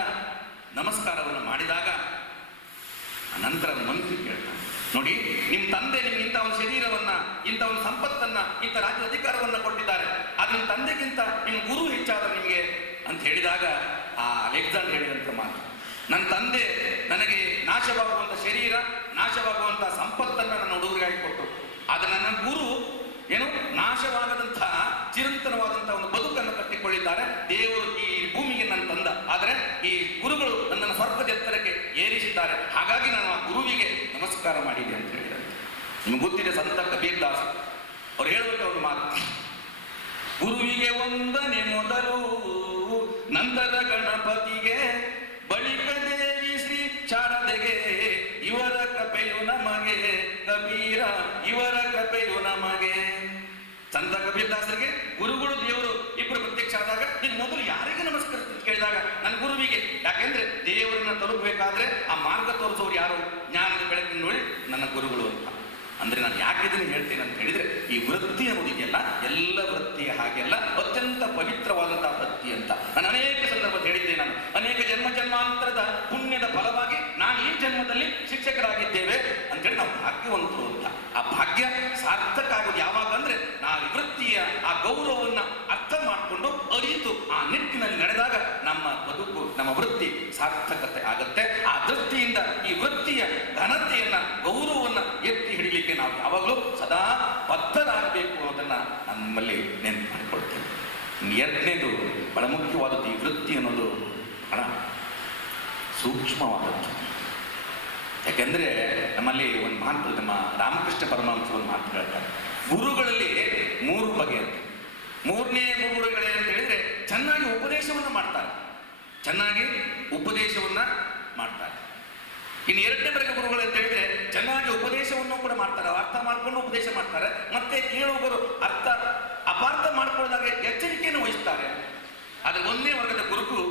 ನಮಸ್ಕಾರವನ್ನು ಮಾಡಿದಾಗ ನಂತರ ಮನುಷ್ಯ ಕೇಳ್ತಾನೆ, ನೋಡಿ ನಿಮ್ಮ ತಂದೆ ನಿಮ್ಗೆ ಇಂಥ ಒಂದು ಶರೀರವನ್ನ, ಇಂಥ ಒಂದು ಸಂಪತ್ತನ್ನ, ಇಂಥ ರಾಜ್ಯದ ಅಧಿಕಾರವನ್ನ ಕೊಟ್ಟಿದ್ದಾರೆ, ಆದ್ರೆ ನಿಮ್ಮ ತಂದೆಗಿಂತ ನಿಮ್ಮ ಗುರು ಹೆಚ್ಚಾದ್ರೆ ನಿಮಗೆ ಅಂತ ಹೇಳಿದಾಗ ಆ ಅಲೆಕ್ಸಾಂಡರ್ ಹೇಳಿದಂತ ಮಾತು, ನನ್ನ ತಂದೆ ನನಗೆ ನಾಶವಾಗುವಂಥ ಶರೀರ, ನಾಶವಾಗುವಂಥ ಸಂಪತ್ತನ್ನು ನನ್ನ ಹುಡುಗರಿಗಾಗಿ ಕೊಟ್ಟು, ಆದರೆ ನನ್ನ ಗುರು ಏನು ನಾಶವಾಗದಂತಹ ಚಿರಂತನವಾದಂತಹ ಒಂದು ಬದುಕನ್ನು ಕಟ್ಟಿಕೊಳ್ಳಿದ್ದಾರೆ. ದೇವರು ಈ ಭೂಮಿಗೆ ನನ್ನ ತಂದ, ಆದರೆ ಈ ಗುರುಗಳು ನನ್ನನ್ನು ಸ್ವರ್ಗದ ಎತ್ತರಕ್ಕೆ ಏರಿಸಿದ್ದಾರೆ, ಹಾಗಾಗಿ ನಾನು ಆ ಗುರುವಿಗೆ ನಮಸ್ಕಾರ ಮಾಡಿದೆ ಅಂತ ಹೇಳಿದ್ದಾರೆ. ನಿಮ್ಗೆ ಗೊತ್ತಿದೆ ಸಂತ ಕಬೀರ್ ದಾಸ್ ಅವ್ರು ಹೇಳುವಂತ ಒಂದು ಮಾತು, ಗುರುವಿಗೆ ವಂದನೆ ಮೊದಲು, ನಂತರ ಗಣಪತಿಗೆ, ಬಳಿಕ ದೇವಿ ಶ್ರೀ ಶಾರದೆಗೆ, ಇವರ ಕೃಪೆಯು ನಮಗೆ ಕಬೀರ, ಇವರ ಕೃಪೆಯು ನಮಗೆ. ಸಂತ ಕಬೀರ್ ದಾಸರಿಗೆ ಗುರುಗಳು ದೇವರು ಇಬ್ಬರು ಪ್ರತ್ಯಕ್ಷ ಆದಾಗ ನೀನು ಮೊದಲು ಯಾರಿಗೆ ನಮಸ್ಕರಿಸ್ತೀನಿ ಕೇಳಿದಾಗ ನನ್ನ ಗುರುವಿಗೆ. ಯಾಕೆಂದ್ರೆ ದೇವರನ್ನ ತಲುಪಬೇಕಾದ್ರೆ ಆ ಮಾರ್ಗ ತೋರಿಸೋರು ಯಾರು? ಜ್ಞಾನದ ಬೆಳಕಿನ ನೋಡಿ ನನ್ನ ಗುರುಗಳು ಅಂತ. ಅಂದ್ರೆ ನಾನು ಯಾಕೆ ಇದನ್ನು ಹೇಳ್ತೇನೆ ಅಂತ ಹೇಳಿದ್ರೆ, ಈ ವೃತ್ತಿ ಅನ್ನೋದಿದೆಯಲ್ಲ, ಎಲ್ಲ ವೃತ್ತಿಯ ಹಾಗೆಲ್ಲ ಅತ್ಯಂತ ಪವಿತ್ರವಾದಂತಹ ವೃತ್ತಿ ಅಂತ ನಾನು ಅನೇಕ ಸಂದರ್ಭ ಹೇಳಿದ್ದೆ. ನಾನು ಅನೇಕ ಜನ್ಮ ಜನ್ಮಾಂತರದ ಪುಣ್ಯದ ಫಲವಾಗಿ ನಾನು ಈ ಜನ್ಮದಲ್ಲಿ ಶಿಕ್ಷಕರಾಗಿದ್ದೇವೆ ಅಂತೇಳಿ ನಾವು ಭಾಗ್ಯವಂತರು ಅಂತ. ಆ ಭಾಗ್ಯ ಸಾರ್ಥಕ ಆಗೋದು ಯಾವಾಗ ಅಂದ್ರೆ ನಾವು ವೃತ್ತಿಯ ಆ ಗೌರವವನ್ನ ಅರ್ಥ ಮಾಡಿಕೊಂಡು ಅರಿತು ಆ ನಿಟ್ಟಿನಲ್ಲಿ ನಡೆದಾಗ ನಮ್ಮ ಬದುಕು, ನಮ್ಮ ವೃತ್ತಿ ಸಾರ್ಥಕತೆ ಆಗತ್ತೆ. ಆ ದೃಷ್ಟಿಯಿಂದ ಈ ವೃತ್ತಿಯ ಘನತೆಯನ್ನ, ಗೌರವವನ್ನ ಎತ್ತಿ ಹಿಡಿಲಿಕ್ಕೆ ನಾವು ಯಾವಾಗಲೂ ಸದಾ ಬದ್ಧರಾಗಬೇಕು ಅನ್ನೋದನ್ನ ನಮ್ಮಲ್ಲಿ ನೆನಪು ಮಾಡಿಕೊಳ್ತೇವೆ. ಎರಡನೇದು ಬಹಳ ಮುಖ್ಯವಾದದ್ದು, ಈ ವೃತ್ತಿ ಅನ್ನೋದು ಬಹಳ ಸೂಕ್ಷ್ಮವಾದದ್ದು. ಯಾಕೆಂದ್ರೆ ನಮ್ಮಲ್ಲಿ ಒಂದು ಮಾತು, ನಮ್ಮ ರಾಮಕೃಷ್ಣ ಪರಮಹಂಸರು ಒಂದು ಮಾತು ಹೇಳ್ತಾರೆ, ಗುರುಗಳಲ್ಲಿ 3 ಬಗೆ ಅಂತ. 3ನೇ ಗುರುಗಳೇ ಅಂತ ಹೇಳಿದ್ರೆ ಚೆನ್ನಾಗಿ ಉಪದೇಶವನ್ನ ಮಾಡ್ತಾರೆ, ಚೆನ್ನಾಗಿ ಉಪದೇಶವನ್ನ ಮಾಡ್ತಾರೆ. ಇನ್ನು 2ನೇ ವರ್ಗ ಗುರುಗಳು ಅಂತ ಹೇಳಿದ್ರೆ ಚೆನ್ನಾಗಿ ಉಪದೇಶವನ್ನು ಕೂಡ ಮಾಡ್ತಾರೆ, ಅರ್ಥ ಮಾಡ್ಕೊಂಡು ಉಪದೇಶ ಮಾಡ್ತಾರೆ, ಮತ್ತೆ ಕೇಳುವವರು ಅಪಾರ್ಥ ಮಾಡ್ಕೊಳ್ಳೋದಾಗ ಎಚ್ಚರಿಕೆಯನ್ನು ವಹಿಸ್ತಾರೆ. ಆದ್ರೆ 1ನೇ ವರ್ಗದ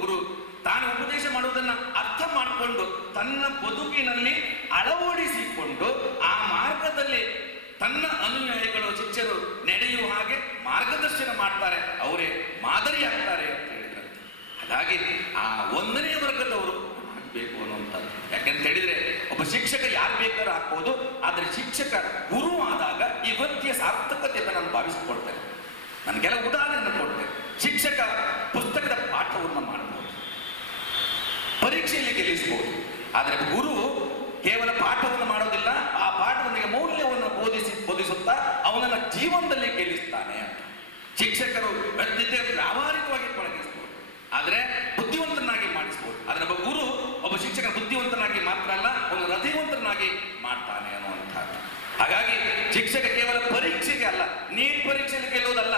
ಗುರು ತಾನು ಉಪದೇಶ ಮಾಡುವುದನ್ನ ಅರ್ಥ ಮಾಡಿಕೊಂಡು ತನ್ನ ಬದುಕಿನಲ್ಲಿ ಅಳವಡಿಸಿಕೊಂಡು ಆ ಮಾರ್ಗದಲ್ಲಿ ತನ್ನ ಅನುಯಾಯಿಗಳು, ಶಿಷ್ಯರು ನಡೆಯುವ ಹಾಗೆ ಮಾರ್ಗದರ್ಶನ ಮಾಡ್ತಾರೆ, ಅವರೇ ಮಾದರಿಯಾಗ್ತಾರೆ ಅಂತ ಹೇಳಿದ್ರಂತೆ. ಹಾಗಾಗಿ ಆ 1ನೇ ವರ್ಗದವರು ಬೇಕು ಅನ್ನುವಂಥದ್ದು. ಯಾಕೆಂತ ಹೇಳಿದ್ರೆ ಒಬ್ಬ ಶಿಕ್ಷಕ ಯಾರು ಬೇಕಾದ್ರೂ ಹಾಕ್ಬೋದು, ಆದ್ರೆ ಶಿಕ್ಷಕ ಗುರು ಆದಾಗ ಈ ವೃತ್ತಿಯ ಸಾರ್ಥಕತೆಯನ್ನು ನಾನು ಭಾವಿಸಿಕೊಡ್ತೇನೆ. ನಾನು ಕೆಲವು ಉದಾಹರಣೆಯನ್ನು ಕೊಡ್ತೇನೆ. ಶಿಕ್ಷಕ ಪುಸ್ತಕದ ಪಾಠವನ್ನು ಮಾಡಬಹುದು, ಪರೀಕ್ಷೆಯಲ್ಲಿ ಗೆಲ್ಲಿಸಬಹುದು, ಆದರೆ ಗುರು ಕೇವಲ ಪಾಠವನ್ನು ಮಾಡೋದಿಲ್ಲ, ಆ ಪಾಠದೊಂದಿಗೆ ಮೌಲ್ಯವನ್ನು ಬೋಧಿಸುತ್ತಾ ಅವನನ್ನ ಜೀವನದಲ್ಲಿ ಗೆಲ್ಲಿಸ್ತಾನೆ ಅಂತ. ಶಿಕ್ಷಕರು ವ್ಯಾವಹಾರಿಕವಾಗಿ ಪಳಗಿಸಬಹುದು, ಆದರೆ ಬುದ್ಧಿವಂತನಾಗಿ ಮಾಡಿಸಬಹುದು. ಆದರೆ ಒಬ್ಬ ಗುರು ಒಬ್ಬ ಶಿಕ್ಷಕ ಬುದ್ಧಿವಂತನಾಗಿ ಮಾತ್ರ ಅಲ್ಲ, ಅವನು ಹೃದಯವಂತನಾಗಿ ಮಾಡ್ತಾನೆ ಅನ್ನುವಂಥದ್ದು. ಹಾಗಾಗಿ ಶಿಕ್ಷಕ ಕೇವಲ ಪರೀಕ್ಷೆಗೆ ಅಲ್ಲ, ನೀಟ್ ಪರೀಕ್ಷೆಯಲ್ಲಿ ಗೆಲ್ಲೋದಲ್ಲ,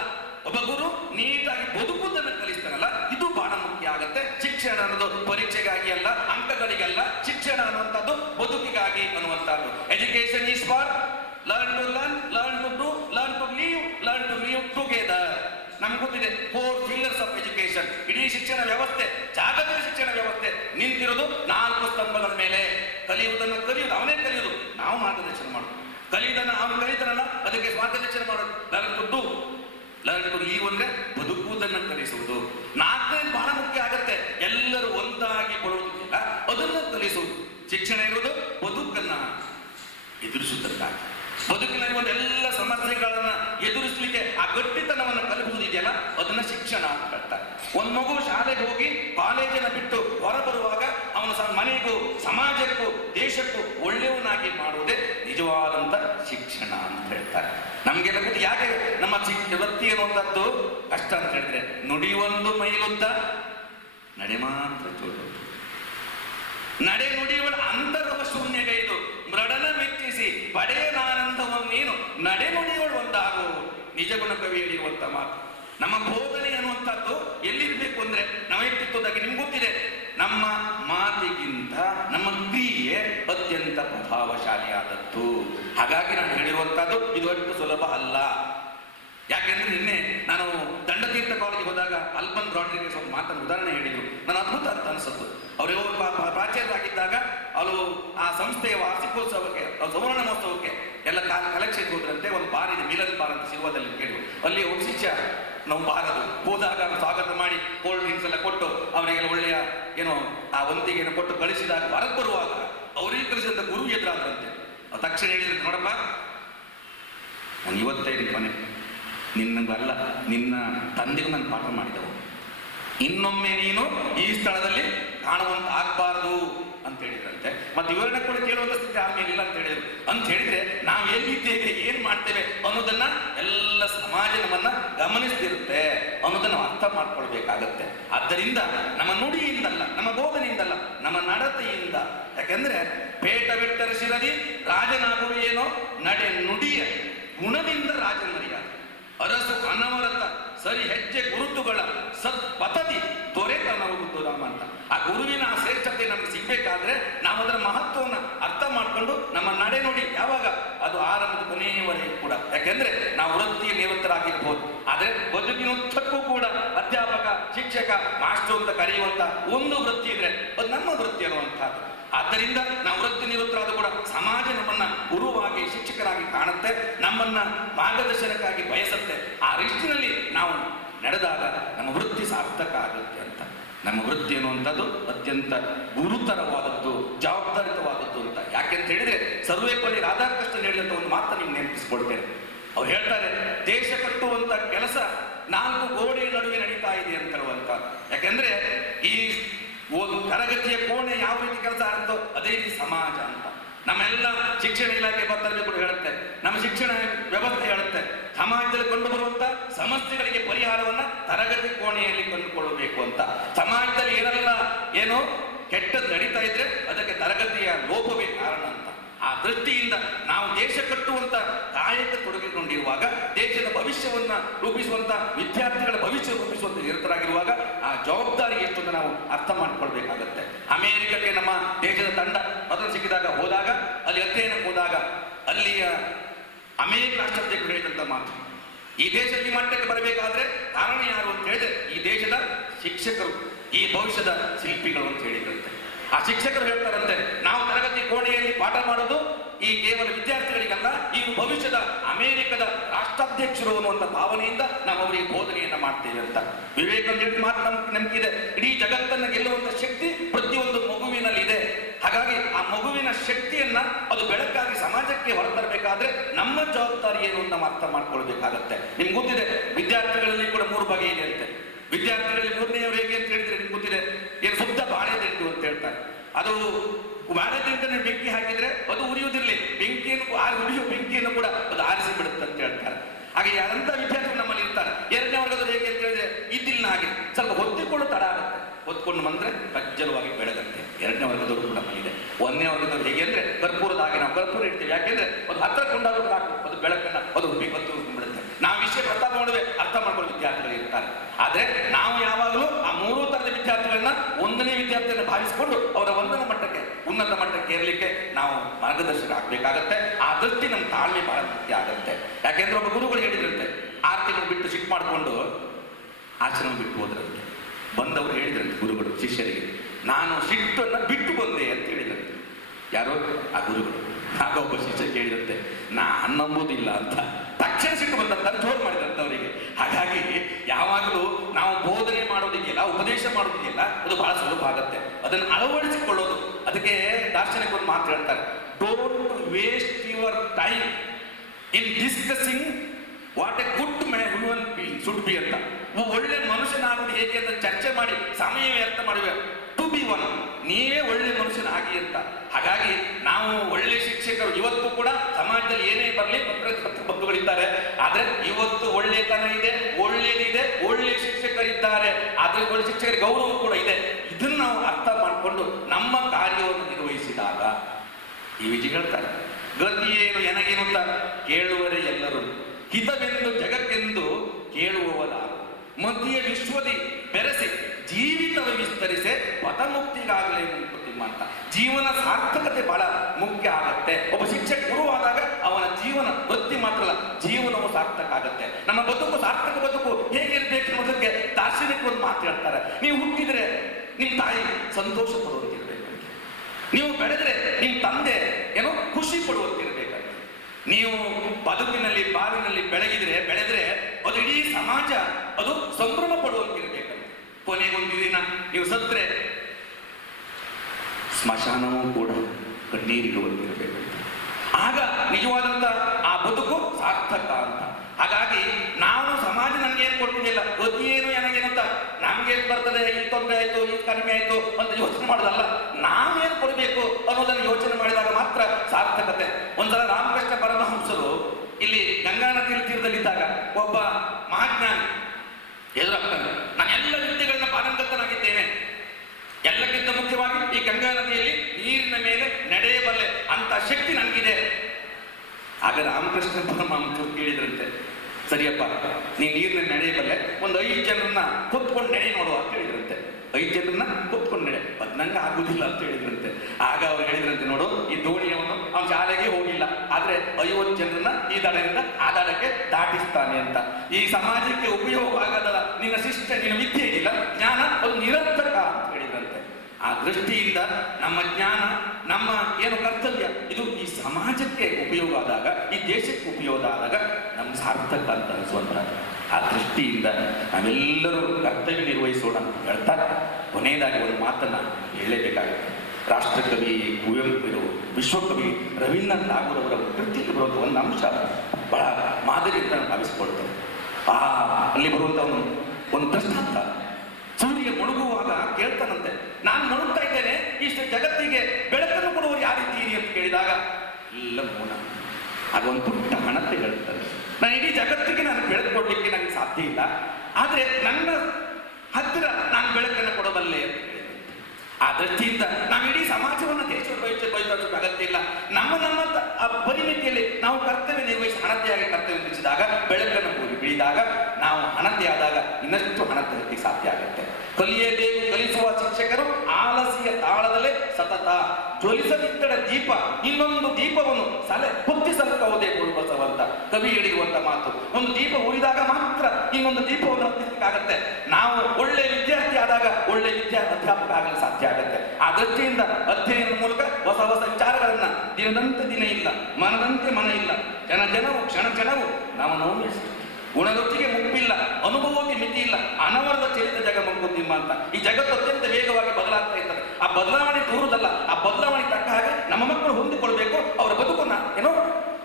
ಒಬ್ಬ ಗುರು ನೀಟಾಗಿ ಬದುಕುವುದನ್ನು ಕಲಿಸ್ತಾನಲ್ಲ, ಇದು ಬಹಳ ಮುಖ್ಯ ಆಗತ್ತೆ. ಶಿಕ್ಷಣ ಅನ್ನೋದು ಪರೀಕ್ಷೆಗಾಗಿ ಅಲ್ಲ, ಅಂಕಗಳಿಗಲ್ಲ, ಶಿಕ್ಷಣ ಅನ್ನುವಂಥದ್ದು ಬದುಕಿಗಾಗಿ ಅನ್ನುವಂಥದ್ದು. Education is for learn to learn, learn to do, learn to live together. ನಮ್ಗೆ ಗೊತ್ತಿದೆ 4 pillars ಆಫ್ ಎಜುಕೇಶನ್. ಇಡೀ ಶಿಕ್ಷಣ ವ್ಯವಸ್ಥೆ, ಜಾಗತಿಕ ಶಿಕ್ಷಣ ವ್ಯವಸ್ಥೆ ನಿಂತಿರೋದು 4 ಸ್ತಂಭಗಳ ಮೇಲೆ. ಕಲಿಯುವುದನ್ನು ಕಲಿಯುವುದು ಅವನೇ ಕಲಿಯುವುದು, ನಾವು ಮಾರ್ಗದರ್ಶನ ಮಾಡೋದು. ಕಲಿಯುವುದನ್ನು ಅವನು ಕಲಿತಾನಲ್ಲ, ಅದಕ್ಕೆ ಮಾರ್ಗದರ್ಶನ ಮಾಡೋದು. Learn to do, learn to live ಅಂದ್ರೆ ಬದುಕುವುದನ್ನು ಕಲಿಸುವುದು. 4ನೇದು ಬಹಳ ಮುಖ್ಯ ಆಗತ್ತೆ, ಎಲ್ಲರೂ ಒಂದಾಗಿ ಬರುವುದಿಲ್ಲ, ಅದನ್ನು ಕಲಿಸುವುದು. ಶಿಕ್ಷಣ ಇರುವುದು ಬದುಕನ್ನ ಎದುರಿಸುವುದಕ್ಕಾಗಿ. ಬದುಕಿನಲ್ಲಿ ಒಂದೆಲ್ಲ ಸಮಸ್ಯೆಗಳನ್ನ ಎದುರಿಸಲಿಕ್ಕೆ ಆ ಗಟ್ಟಿತನವನ್ನು ಕಲಿಸುವುದಿದೆಯಲ್ಲ, ಅದನ್ನ ಶಿಕ್ಷಣ ಅಂತ ಹೇಳ್ತಾರೆ. ಒಂದು ಮಗು ಶಾಲೆಗೆ ಹೋಗಿ ಕಾಲೇಜನ್ನ ಬಿಟ್ಟು ಹೊರ ಬರುವಾಗ ಅವನು ಮನೆಗೂ ಸಮಾಜಕ್ಕೂ ದೇಶಕ್ಕೂ ಒಳ್ಳೆಯವನಾಗಿ ಮಾಡುವುದೇ ನಿಜವಾದಂತ ಶಿಕ್ಷಣ ಅಂತ ಹೇಳ್ತಾರೆ. ನಮ್ಗೆಲ್ಲ ಗೊತ್ತು ಯಾಕೆ ನಮ್ಮ ವೃತ್ತಿ ಅನ್ನುವಂಥದ್ದು ಕಷ್ಟ ಅಂತ ಹೇಳಿದ್ರೆ, ನುಡಿಯೊಂದು ಮೈಲುದ್ದ, ನಡೆ ಮಾತ್ರ ಚೋಟು. ನಡೆ ನುಡಿಯುವ ಅಂತರವ ಶೂನ್ಯಗೈದು, ಮೃಡನ ಮೆಚ್ಚಿಸಿ ಪಡೆಯನಾನಂದವನ್ನು ನೀನು ನಡೆ ನುಡಿಗಳು ಒಂದಾಗು. ನಿಜ ಗುಣ ಕವಿ ಹೇಳಿರುವಂತ ಮಾತು. ನಮ್ಮ ಬೋಧನೆ ಅನ್ನುವಂಥದ್ದು ಎಲ್ಲಿರ್ಬೇಕು ಅಂದ್ರೆ ನಮ್ಮ ವ್ಯಕ್ತಿತ್ವದಾಗಿ ನಿಮ್ಗೆ ಗೊತ್ತಿದೆ, ನಮ್ಮ ಮಾತಿಗಿಂತ ನಮ್ಮ ಕ್ರಿಯೆ ಅತ್ಯಂತ ಪ್ರಭಾವಶಾಲಿಯಾದದ್ದು. ಹಾಗಾಗಿ ನಾನು ಹೇಳಿರುವಂತಹದ್ದು ಇದು ಅಷ್ಟು ಸುಲಭ ಅಲ್ಲ. ಯಾಕೆಂದ್ರೆ ನಿನ್ನೆ ನಾನು ದಂಡತೀರ್ಥ ಕಾಲೇಜಿಗೆ ಹೋದಾಗ ಅಲ್ಬನ್ ರಾಡ್ರಿಗೇಸ್ ಒಂದು ಮಾತನ್ನು ಉದಾಹರಣೆ ಹೇಳಿದ್ರು, ನಾನು ಅದ್ಭುತ ಅಂತ ಅನಿಸುತ್ತೆ. ಅವರು ಪ್ರಾಚಾರ್ಯರಾಗಿದ್ದಾಗ ಅವರು ಆ ಸಂಸ್ಥೆಯ ವಾರ್ಷಿಕೋತ್ಸವಕ್ಕೆ, ಸುವರ್ಣ ಮಹೋತ್ಸವಕ್ಕೆ ಎಲ್ಲ ಕಲೆಕ್ಷನ್ ಹೋದ್ರಂತೆ. ಒಂದು ಬಾರ್ ಇದೆ, ಮಿಲನ್ ಬಾರ್ ಅಂತ ಶಿಲ್ವಾದಲ್ಲಿ ಕೇಳಿದ್ರು. ಅಲ್ಲಿ ಒಂದು ಶಿಷ್ಯ ನಾವು ಬಾರದು ಹೋದಾಗ ಸ್ವಾಗತ ಮಾಡಿ ಕೋಲ್ಡ್ ಡ್ರಿಂಕ್ಸ್ ಎಲ್ಲ ಕೊಟ್ಟು ಅವರಿಗೆಲ್ಲ ಒಳ್ಳೆಯ ಏನೋ ಆ ವಂತಿಗೆಯನ್ನು ಕೊಟ್ಟು ಕಳಿಸಿದಾಗ ಹೊರಗೆ ಬರುವಾಗ ಅವರಿಗೆ ಕಳಿಸಿದಂತ ಗುರು ಎದುರಾದ್ರಂತೆ. ತಕ್ಷಣ ಹೇಳಿದ್ರೆ, ನೋಡಪ್ಪ ನಾನು ಇವತ್ತೇ ಮನೆ ನಿನ್ನಲ್ಲ, ನಿನ್ನ ತಂದೆಗೂ ನಾನು ಪಾಠ ಮಾಡಿದವು, ಇನ್ನೊಮ್ಮೆ ನೀನು ಈ ಸ್ಥಳದಲ್ಲಿ ಕಾಣುವಂತ ಆಗ್ಬಾರ್ದು ಅಂತ ಹೇಳಿದ್ರಂತೆ. ಮತ್ತೆ ವಿವರಣೆ ಕೂಡ ಕೇಳುವಂತ ಸ್ಥಿತಿ ಆದ್ಮೇಲೆ ಇಲ್ಲ ಅಂತ ಹೇಳಿದ್ರು. ಅಂತ ಹೇಳಿದ್ರೆ ನಾವು ಎಲ್ಲಿದ್ದೇವೆ, ಏನ್ ಮಾಡ್ತೇವೆ ಅನ್ನೋದನ್ನ ಎಲ್ಲ ಸಮಾಜ ನಮ್ಮನ್ನ ಗಮನಿಸ್ತಿರುತ್ತೆ ಅನ್ನೋದನ್ನ ಅರ್ಥ ಮಾಡ್ಕೊಳ್ಬೇಕಾಗತ್ತೆ. ಆದ್ದರಿಂದ ನಮ್ಮ ನುಡಿಯಿಂದಲ್ಲ, ನಮ್ಮ ಬೋಧನೆಯಿಂದಲ್ಲ, ನಮ್ಮ ನಡತೆಯಿಂದ. ಯಾಕೆಂದ್ರೆ ಪೇಟ ಬಿಟ್ಟರ ಶಿರದಿ ರಾಜನಾಗುವೇನೋ ನಡೆ ನುಡಿಯ ಗುಣದಿಂದ ರಾಜ ಮರ್ಯಾದೆ ಅರಸು ಅನವರತ ಸರಿ ಹೆಜ್ಜೆ ಗುರುತುಗಳ ಸತ್ ಪತತಿ ದೊರೆತನವುದು ರಾಮ ಅಂತ. ಆ ಗುರುವಿನ ಆ ಶ್ರೇಷ್ಠತೆ ನಮ್ಗೆ ಸಿಗ್ಬೇಕಾದ್ರೆ ನಾವು ಅದರ ಮಹತ್ವವನ್ನು ಅರ್ಥ ಮಾಡ್ಕೊಂಡು ನಮ್ಮ ನಡೆ ನುಡಿ ಯಾವಾಗ ಅದು ಆರಂಭದ ಕೊನೆಯವರೆಗೂ ಕೂಡ. ಯಾಕೆಂದ್ರೆ ನಾವು ವೃತ್ತಿಯ ನಿರತರಾಗಿರ್ಬೋದು, ಆದ್ರೆ ಬದುಕಿನುದ್ದಕ್ಕೂ ಕೂಡ ಅಧ್ಯಾಪಕ, ಶಿಕ್ಷಕ, ಮಾಸ್ಟರ್ ಅಂತ ಕರೆಯುವಂತ ಒಂದು ವೃತ್ತಿ ಇದ್ರೆ ಅದು ನಮ್ಮ ವೃತ್ತಿ ಅನ್ನುವಂಥದ್ದು. ಆದ್ದರಿಂದ ನಾವು ವೃತ್ತಿ ನಿರತರಾದ ಕೂಡ ಸಮಾಜ ನಮ್ಮನ್ನ ಗುರುವಾಗಿ, ಶಿಕ್ಷಕರಾಗಿ ಕಾಣುತ್ತೆ, ನಮ್ಮನ್ನ ಮಾರ್ಗದರ್ಶನಕ್ಕಾಗಿ ಬಯಸುತ್ತೆ. ಆ ರೀತಿಯಲ್ಲಿ ನಾವು ನಡೆದಾಗ ನಮ್ಮ ವೃತ್ತಿ ಸಾರ್ಥಕ ಆಗುತ್ತೆ ಅಂತ. ನಮ್ಮ ವೃತ್ತಿ ಅನ್ನುವಂಥದ್ದು ಅತ್ಯಂತ ಗುರುತರವಾದದ್ದು, ಜವಾಬ್ದಾರಿತವಾದದ್ದು ಅಂತ. ಯಾಕೆಂತ ಹೇಳಿದ್ರೆ ಸರ್ವೇಪಲ್ಲಿ ರಾಧಾಕೃಷ್ಣನ್ ಹೇಳಿದಂತ ಒಂದು ಮಾತು ನಿಮ್ಗೆ ನೆನಪಿಸ್ಕೊಳ್ತೇನೆ. ಅವ್ರು ಹೇಳ್ತಾರೆ, ದೇಶ ಕಟ್ಟುವಂತ ಕೆಲಸ 4 ಗೋಡೆಯ ನಡುವೆ ನಡೀತಾ ಇದೆ ಅಂತ ಹೇಳುವಂತ. ಯಾಕೆಂದ್ರೆ ಈ ಒಂದು ತರಗತಿಯ ಕೋಣೆ ಯಾವ ರೀತಿ ಕೆಲಸ ಆಗುತ್ತೋ ಅದೇ ರೀತಿ ಸಮಾಜ ಅಂತ. ನಮ್ಮೆಲ್ಲ ಶಿಕ್ಷಣ ಇಲಾಖೆ ಬರ್ತದೆ ಕೂಡ ಹೇಳುತ್ತೆ, ನಮ್ಮ ಶಿಕ್ಷಣ ವ್ಯವಸ್ಥೆ ಹೇಳುತ್ತೆ, ಸಮಾಜದಲ್ಲಿ ಕಂಡು ಬರುವಂತ ಸಮಸ್ಯೆಗಳಿಗೆ ಪರಿಹಾರವನ್ನ ತರಗತಿ ಕೋಣೆಯಲ್ಲಿ ಕಂಡುಕೊಳ್ಳಬೇಕು ಅಂತ. ಸಮಾಜದಲ್ಲಿ ಏನೆಲ್ಲ ಏನೋ ಕೆಟ್ಟದ್ದು ನಡೀತಾ ಇದ್ರೆ ಅದಕ್ಕೆ ತರಗತಿಯ ಲೋಪವೇ ಕಾರಣ ಅಂತ. ಆ ದೃಷ್ಟಿಯಿಂದ ನಾವು ದೇಶ ಕಟ್ಟುವಂತ ಕಾಯಕ ತೊಡಗಿಕೊಂಡಿರುವಾಗ, ದೇಶದ ಭವಿಷ್ಯವನ್ನ ರೂಪಿಸುವಂತ ವಿದ್ಯಾರ್ಥಿಗಳ ಭವಿಷ್ಯ ರೂಪಿಸುವಂತ ನಿರತರಾಗಿರುವಾಗ ಆ ಜವಾಬ್ದಾರಿ ಎಷ್ಟು ಅಂತ ನಾವು ಅರ್ಥ ಮಾಡಿಕೊಳ್ಬೇಕಾಗತ್ತೆ. ಅಮೆರಿಕಕ್ಕೆ ನಮ್ಮ ದೇಶದ ತಂಡ ಮೊದಲು ಸಿಕ್ಕಿದಾಗ ಹೋದಾಗ, ಅಲ್ಲಿ ಅಧ್ಯಯನಕ್ಕೆ ಹೋದಾಗ ಅಲ್ಲಿಯ ಅಮೆರಿಕ ರಾಷ್ಟ್ರಾಧ್ಯಕ್ಷರು ಹೇಳಿದಂತ ಮಾತು, ಈ ದೇಶ ಈ ಮಟ್ಟಕ್ಕೆ ಬರಬೇಕಾದ್ರೆ ಕಾರಣ ಯಾರು ಅಂತ ಹೇಳಿದ್ರೆ ಈ ದೇಶದ ಶಿಕ್ಷಕರು, ಈ ಭವಿಷ್ಯದ ಶಿಲ್ಪಿಗಳು ಅಂತ ಹೇಳಿದ್ರಂತೆ. ಆ ಶಿಕ್ಷಕರು ಹೇಳ್ತಾರಂತೆ, ನಾವು ತರಗತಿ ಕೋಣೆಯಲ್ಲಿ ಪಾಠ ಮಾಡೋದು ಈ ಕೇವಲ ವಿದ್ಯಾರ್ಥಿಗಳಿಗಲ್ಲ, ಈ ಭವಿಷ್ಯದ ಅಮೆರಿಕದ ರಾಷ್ಟ್ರಾಧ್ಯಕ್ಷರು ಅನ್ನುವಂಥ ಭಾವನೆಯಿಂದ ನಾವು ಅವರಿಗೆ ಬೋಧನೆಯನ್ನ ಮಾಡ್ತೇವೆ ಅಂತ. ವಿವೇಕಾನಂದ ಮಾತು ನಮ್ಗಿದೆ, ಇಡೀ ಜಗತ್ತನ್ನು ಗೆಲ್ಲುವಂತ ಶಕ್ತಿ ಪ್ರತಿಯೊಂದು ಮಗುವಿನಲ್ಲಿ ಇದೆ. ಹಾಗಾಗಿ ಆ ಮಗುವಿನ ಶಕ್ತಿಯನ್ನ ಅದು ಬೆಳಕಾಗಿ ಸಮಾಜಕ್ಕೆ ಹೊರತರಬೇಕಾದ್ರೆ ನಮ್ಮ ಜವಾಬ್ದಾರಿ ಏನು ಅಂತ ನಾವು ಅರ್ಥ ಮಾಡ್ಕೊಳ್ಬೇಕಾಗತ್ತೆ. ನಿಮ್ಗೆ ಗೊತ್ತಿದೆ, ವಿದ್ಯಾರ್ಥಿಗಳಲ್ಲಿ ಕೂಡ 3 ಬಗೆ ಇದೆ ಅಂತೆ. ವಿದ್ಯಾರ್ಥಿಗಳಲ್ಲಿ 3ನೇವರು ಹೇಗೆ ಅಂತ ಹೇಳಿದ್ರೆ ನಿಮ್ಗೆ ಗೊತ್ತಿದೆ, ಏನು ಶುದ್ಧ ಬಾಳೆದಿಂಡು ಅಂತ ಹೇಳ್ತಾರೆ. ಅದು ಬಾಳೆದಿಂಡನ್ನು ಬೆಂಕಿ ಹಾಕಿದ್ರೆ ಅದು ಉರಿಯುವುದಿರಲಿ, ಬೆಂಕಿಯನ್ನು ಉರಿಯುವ ಬೆಂಕಿಯನ್ನು ಕೂಡ ಅದು ಆರಿಸಿ ಬಿಡುತ್ತೆ ಅಂತ ಹೇಳ್ತಾರೆ. ಹಾಗೆ ಯಾರಂತ ವಿದ್ಯಾರ್ಥಿಗಳು ನಮ್ಮಲ್ಲಿ ಇರ್ತಾರೆ. 2ನೇ ವರ್ಗದವರು ಹೇಗೆ ಅಂತ ಹೇಳಿದ್ರೆ ಇದ್ದಿಲ್ಲ, ಹಾಗೆ ಸ್ವಲ್ಪ ಹೊತ್ತಿಕೊಂಡು ತಡ ಆಗುತ್ತೆ, ಹೊತ್ಕೊಂಡು ಬಂದ್ರೆ ಪ್ರಜ್ವಲವಾಗಿ ಬೆಳಗತ್ತೆ. 2ನೇ ವರ್ಗದವರು ಕೂಡ ನಮ್ಮಲ್ಲಿದೆ. 1ನೇ ವರ್ಗದವರು ಹೇಗೆ ಅಂದ್ರೆ ಕರ್ಪೂರದ ಹಾಗೆ ನಾವು ಕರ್ಪೂರ ಇಡ್ತೀವಿ. ಯಾಕೆಂದ್ರೆ ಅದು ಹತ್ರ ಕೊಂಡಾಗ ಸಾಕು, ಅದು ಬೆಳಕನ್ನ ಅದು ಹೊತ್ತು ಬಿಡುತ್ತೆ. ನಾವು ವಿಷಯ ಪ್ರಸ್ತಾಪ ಮಾಡುವೆ, ಅರ್ಥ ಮಾಡ್ಕೊಳ್ಳೋ ವಿದ್ಯಾರ್ಥಿಗಳು ಇರ್ತಾರೆ. ಆದ್ರೆ ನಾವು ಯಾವಾಗಲೂ ಆ 3 ತರದ ವಿದ್ಯಾರ್ಥಿಗಳನ್ನ 1ನೇ ವಿದ್ಯಾರ್ಥಿಯನ್ನು ಭಾವಿಸಿಕೊಂಡು ಅವರ 1ನೇ ಮಟ್ಟಕ್ಕೆ, ಉನ್ನತ ಮಟ್ಟಕ್ಕೆ ಏರ್ಲಿಕ್ಕೆ ನಾವು ಮಾರ್ಗದರ್ಶನ ಆಗ್ಬೇಕಾಗತ್ತೆ. ಆ ದೃಷ್ಟಿ ನಮ್ಮ ತಾಳ್ಮೆ ಬಹಳ ಮುಖ್ಯ ಆಗತ್ತೆ. ಯಾಕೆಂದ್ರೆ ಒಬ್ಬ ಗುರುಗಳು ಹೇಳಿದ್ರಂತೆ, 6 ತಿಂಗಳು ಬಿಟ್ಟು ಶಿಫ್ಟ್ ಮಾಡಿಕೊಂಡು ಆಶ್ರಮ ಬಿಟ್ಟು ಹೋದ್ರಂತೆ. ಬಂದವರು ಹೇಳಿದ್ರಂತೆ ಗುರುಗಳು ಶಿಷ್ಯರಿಗೆ, ನಾನು ಶಿಟ್ಟನ್ನ ಬಿಟ್ಟು ಬಂದೆ ಅಂತ ಹೇಳಿದ್ರಂತೆ. ಯಾರೋ ಆ ಗುರುಗಳು. ಆಗ ಒಬ್ಬ ಶಿಷ್ಯ ಕೇಳಿದಂತೆ, ನಾನು ನಂಬುದಿಲ್ಲ ಅಂತ. ತಕ್ಷಣ ಸಿಟ್ಟು ಬಂದಂತ ಜೋರು ಮಾಡಿದಂತ ಅವರಿಗೆ. ಹಾಗಾಗಿ ಯಾವಾಗಲೂ ನಾವು ಬೋಧನೆ ಮಾಡೋದಿದೆಯಲ್ಲ, ಉಪದೇಶ ಮಾಡೋದಿದೆಯಲ್ಲ, ಅದು ಬಹಳ ಸುಲಭ ಆಗತ್ತೆ. ಅದನ್ನು ಅಳವಡಿಸಿಕೊಳ್ಳೋದು. ಅದಕ್ಕೆ ದಾರ್ಶನಿಕ ಒಂದು ಮಾತು ಹೇಳ್ತಾರೆ, don't waste your time in discussing what A good human being should be ಅಂತ. ಒಳ್ಳೆ ಮನುಷ್ಯನಾಗುವುದು ಹೇಗೆ ಅಂತ ಚರ್ಚೆ ಮಾಡಿ ಸಮಯ ವ್ಯರ್ಥ ಮಾಡುವೆ. ಟು ಬಿ ಒನ್, ನೀವೇ ಒಳ್ಳೆ ಮನುಷ್ಯನಾಗಿ ಅಂತ. ಹಾಗಾಗಿ ನಾವು ಒಳ್ಳೆ ಶಿಕ್ಷಕರು ಇವತ್ತು ಕೂಡ ಸಮಾಜದಲ್ಲಿ ಏನೇ ಬರಲಿ ಬಂಧುಗಳಿದ್ದಾರೆ, ಆದ್ರೆ ಇವತ್ತು ಒಳ್ಳೆತನ ಇದೆ, ಒಳ್ಳೇದಿದೆ, ಒಳ್ಳೆ ಶಿಕ್ಷಕರಿದ್ದಾರೆ, ಆದ್ರೆ ಒಳ್ಳೆ ಶಿಕ್ಷಕರಿಗೆ ಗೌರವ ಕೂಡ ಇದೆ. ಇದನ್ನ ನಾವು ಅರ್ಥ ಮಾಡಿಕೊಂಡು ನಮ್ಮ ಕಾರ್ಯವನ್ನು ನಿರ್ವಹಿಸಿದಾಗ ಈ ವಿಜಯ ಹೇಳ್ತಾರೆ, ಗತಿ ಏನು ಎನಗೇನು ಅಂತ ಕೇಳುವರೆ ಎಲ್ಲರೂ, ಹಿತವೆಂದು ಜಗಕ್ಕೆಂದು ಕೇಳುವವರಾರು, ಮಧ್ಯೆ ವಿಶ್ವದಿ ಬೆರೆಸಿ ಜೀವಿತವ ವಿಸ್ತರಿಸೆ ಪಥಮುಕ್ತಿಗಾಗಲೇ ಮುಂಕುತಿಮ್ಮ ಅಂತ. ಜೀವನ ಸಾರ್ಥಕತೆ ಬಹಳ ಮುಖ್ಯ ಆಗತ್ತೆ. ಒಬ್ಬ ಶಿಕ್ಷಕ ಗುರುವಾದಾಗ ಅವನ ಜೀವನ ವೃತ್ತಿ ಮಾತ್ರ ಅಲ್ಲ, ಜೀವನವು ಸಾರ್ಥಕ ಆಗತ್ತೆ. ನಮ್ಮ ಬದುಕು ಸಾರ್ಥಕ ಬದುಕು ಹೇಗಿರ್ಬೇಕು ಅನ್ನೋದಕ್ಕೆ ದಾರ್ಶನಿಕ ಒಂದು ಮಾತು ಹೇಳ್ತಾರೆ. ನೀವು ಹುಟ್ಟಿದ್ರೆ ನಿಮ್ಮ ತಾಯಿ ಸಂತೋಷ ಪಡುವಂತಿರ್ಬೇಕಂತೆ, ನೀವು ಬೆಳೆದ್ರೆ ನಿಮ್ಮ ತಂದೆ ಏನೋ ಖುಷಿ ಪಡುವಂತಿರ್ಬೇಕಂತೆ, ನೀವು ಬದುಕಿನಲ್ಲಿ ಬಾವಿನಲ್ಲಿ ಬೆಳೆದ್ರೆ ಅದು ಇಡೀ ಸಮಾಜ ಅದು ಸಂಭ್ರಮ ಪಡುವಂತಿರ್ಬೇಕಂತೆ. ಕೊನೆಗೊಂದು ದಿನ ನೀವು ಸತ್ರೆ ಸ್ಮಶಾನವೂ ಕೂಡ ಕಣ್ಣೀರಿಡುವಂತಿರಬೇಕಂತ. ಆಗ ನಿಜವಾದಂತ ಆ ಬದುಕು ಸಾರ್ಥಕ ಅಂತ. ಹಾಗಾಗಿ ನಾವು ಸಮಾಜ ನನ್ಗೆ ಏನು ಕೊಟ್ಟಿಲ್ಲ, ಗತಿ ಏನು ನನಗೇನಂತ ನಮ್ಗೆ ಕೇಸ್ ಬರ್ತದೆ, ಇಲ್ಲಿ ತೊಂದರೆ ಆಯ್ತು, ಇದು ಕಡಿಮೆ ಆಯ್ತು ಅಂತ ಯೋಚನೆ ಮಾಡೋದಲ್ಲ. ನಾವೇನು ಕೊಡಬೇಕು ಅನ್ನೋದನ್ನು ಯೋಚನೆ ಮಾಡಿದಾಗ ಮಾತ್ರ ಸಾರ್ಥಕತೆ. ಒಂದ್ಸಲ ರಾಮಕೃಷ್ಣ ಪರಮಹಂಸರು ಇಲ್ಲಿ ಗಂಗಾ ನದಿ ತೀರದಲ್ಲಿದ್ದಾಗ ಒಬ್ಬ ಮಹಾಜ್ಞಾನಿ ಎದುರಾಗ್ತಾನೆ. ನಾನು ಎಲ್ಲ ವಿದ್ಯೆಗಳನ್ನ ಪಾರಂಗತನಾಗಿದ್ದೇನೆ, ಎಲ್ಲಕ್ಕಿಂತ ಮುಖ್ಯವಾಗಿ ಈ ಗಂಗಾ ನದಿಯಲ್ಲಿ ನೀರಿನ ಮೇಲೆ ನಡೆಯಬಲ್ಲೆ ಅಂತ ಶಕ್ತಿ ನನಗಿದೆ. ಆಗ ರಾಮಕೃಷ್ಣ ಪರಮಹಂಸರು ಕೇಳಿದ್ರಂತೆ, ಸರಿಯಪ್ಪ ನೀ ನೀರಿನ ನಡೆಯಬಲ್ಲೆ, ಒಂದು 5 ಜನರನ್ನ ಕೂತ್ಕೊಂಡು ನಡೆ ನೋಡುವ ಅಂತ ಹೇಳಿದ್ರಂತೆ. 5 ಜನರನ್ನ ಕೂತ್ಕೊಂಡು ನಡೆ, ಅದ್ ನಂಗೆ ಆಗುದಿಲ್ಲ ಅಂತ ಹೇಳಿದ್ರಂತೆ. ಆಗ ಅವ್ರು ಹೇಳಿದ್ರಂತೆ, ನೋಡು ಈ ದೋಣಿಯವನು ಅವ್ನ ಶಾಲೆಗೆ ಹೋಗಿಲ್ಲ, ಆದ್ರೆ 50 ಜನರನ್ನ ಈ ದಡದಿಂದ ಆ ದಡಕ್ಕೆ ದಾಟಿಸ್ತಾನೆ ಅಂತ. ಈ ಸಮಾಜಕ್ಕೆ ಉಪಯೋಗ ಆಗದ ನಿನ್ನ ಶಿಷ್ಟ, ನಿನ್ನ ವಿದ್ಯೆ ಇಲ್ಲ, ಜ್ಞಾನ ಅದು ನಿರಂತಕ ಅಂತ ಹೇಳಿದ್ರಂತೆ. ಆ ದೃಷ್ಟಿಯಿಂದ ನಮ್ಮ ಜ್ಞಾನ, ನಮ್ಮ ಏನು ಕರ್ತವ್ಯ, ಇದು ಈ ಸಮಾಜಕ್ಕೆ ಉಪಯೋಗ ಆದಾಗ, ಈ ದೇಶಕ್ಕೆ ಉಪಯೋಗ ಆದಾಗ ನಮ್ಮ ಸಾರ್ಥಕ ಅಂತ ಅನಿಸುವಂತ ಆ ದೃಷ್ಟಿಯಿಂದ ನಾವೆಲ್ಲರೂ ಕರ್ತವ್ಯ ನಿರ್ವಹಿಸೋಣ ಅಂತ ಹೇಳ್ತಾ ಕೊನೆಯದಾಗಿ ಒಂದು ಮಾತನ್ನ ಹೇಳಲೇಬೇಕಾಗುತ್ತೆ. ರಾಷ್ಟ್ರಕವಿ ಕುವೆಂಪು, ವಿಶ್ವಕವಿ ರವೀಂದ್ರನಾಥ್ ಠಾಗೂರ್ ಅವರ ಕೃತಿಯಲ್ಲಿ ಬರುವಂಥ ಒಂದು ಅಂಶ ಬಹಳ ಮಾದರಿಯಿಂದ ಭಾವಿಸಿಕೊಳ್ತಾರೆ. ಅಲ್ಲಿ ಬರುವಂಥ ಒಂದು ದೃಷ್ಟಾಂತ, ಸೂರ್ಯ ಮುಳುಗುವಾಗ ಕೇಳ್ತಾನಂತೆ, ನಾನು ಮುಳುಗ್ತಾ ಇದ್ದೇನೆ, ಇಷ್ಟು ಜಗತ್ತಿಗೆ ಬೆಳಕನ್ನು ಕೊಡುವರು ಯಾರಿದ್ದೀರಿ ಅಂತ ಕೇಳಿದಾಗ ಎಲ್ಲ ಮೌನ. ಆಗ ಒಂದು ಪುಟ್ಟ ಹಣತೆ ಹೇಳ್ತಾರೆ, ನಾನು ಇಡೀ ಜಗತ್ತಿಗೆ ನಾನು ಬೆಳಕು ಕೊಡ್ಲಿಕ್ಕೆ ನನಗೆ ಸಾಧ್ಯ ಇಲ್ಲ, ಆದ್ರೆ ನನ್ನ ಹತ್ತಿರ ನಾನು ಬೆಳಕನ್ನು ಕೊಡಬಲ್ಲೆ ಅಂತ ಹೇಳಿದಂತೆ. ಆ ದೃಷ್ಟಿಯಿಂದ ನಾವು ಇಡೀ ಸಮಾಜವನ್ನು ದೇಶವನ್ನು ಬಯಸೋಕೆ ಅಗತ್ಯ ಇಲ್ಲ. ನಮ್ಮ ಪರಿಮಿತಿಯಲ್ಲಿ ನಾವು ಕರ್ತವ್ಯ ನಿರ್ವಹಿಸಿ ಹಣತೆಯಾಗಿ ಕರ್ತವ್ಯ ನಿರ್ವಹಿಸಿದಾಗ, ಬೆಳಕನ್ನು ಬಿಡಿದಾಗ, ನಾವು ಹಣತೆಯಾದಾಗ ಇನ್ನಷ್ಟು ಹಣತೆ ಸಾಧ್ಯ ಆಗುತ್ತೆ. ಕಲಿಯಬೇಕು, ಕಲಿಸುವ ಶಿಕ್ಷಕರು ಆಲಸಿಯ ತಾಳದಲ್ಲೇ ಸತತ ಜ್ವಲಿಸದಿದ್ದಡ ದೀಪ ಇನ್ನೊಂದು ದೀಪವನ್ನು ಹೊತ್ತಿಸಲ್ಕವುದೇ ಬಸವಂತ ಕವಿ ಹೇಳಿರುವಂತ ಮಾತು. ಒಂದು ದೀಪ ಉರಿದಾಗ ಮಾತ್ರ ಇನ್ನೊಂದು ದೀಪವನ್ನು ಹತ್ತಿಸಲಿಕ್ಕಾಗತ್ತೆ. ನಾವು ಒಳ್ಳೆ ವಿದ್ಯಾರ್ಥಿ ಆದಾಗ ಒಳ್ಳೆ ಅಧ್ಯಾಪಕ ಆಗಲು ಸಾಧ್ಯ ಆಗುತ್ತೆ. ಆ ದೃಷ್ಟಿಯಿಂದ ಅಧ್ಯಯನದ ಮೂಲಕ ಹೊಸ ಹೊಸ ವಿಚಾರಗಳನ್ನ ದಿನದಂತೆ ದಿನ ಇಲ್ಲ, ಮನದಂತೆ ಮನ ಇಲ್ಲ, ಜನವು ಕ್ಷಣ ಕ್ಷಣವು ನಾವು ನೋವು ಗುಣದೊಟ್ಟಿಗೆ ಮುಪ್ಪಿಲ್ಲ, ಅನುಭವಕ್ಕೆ ಮಿತಿ ಇಲ್ಲ, ಅನವರದ ಚಲಿತ ಜಗ ಮಂಕುತಿಮ್ಮ ಅಂತ. ಈ ಜಗತ್ತು ಅತ್ಯಂತ ವೇಗವಾಗಿ ಬದಲಾಗ್ತಾ ಇರ್ತದೆ. ಆ ಬದಲಾವಣೆ ದೂರದಲ್ಲ, ಆ ಬದಲಾವಣೆ ತಕ್ಕ ಹಾಗೆ ನಮ್ಮ ಮಕ್ಕಳು ಹೊಂದಿಕೊಳ್ಬೇಕು, ಅವರ ಬದುಕನ್ನ ಏನೋ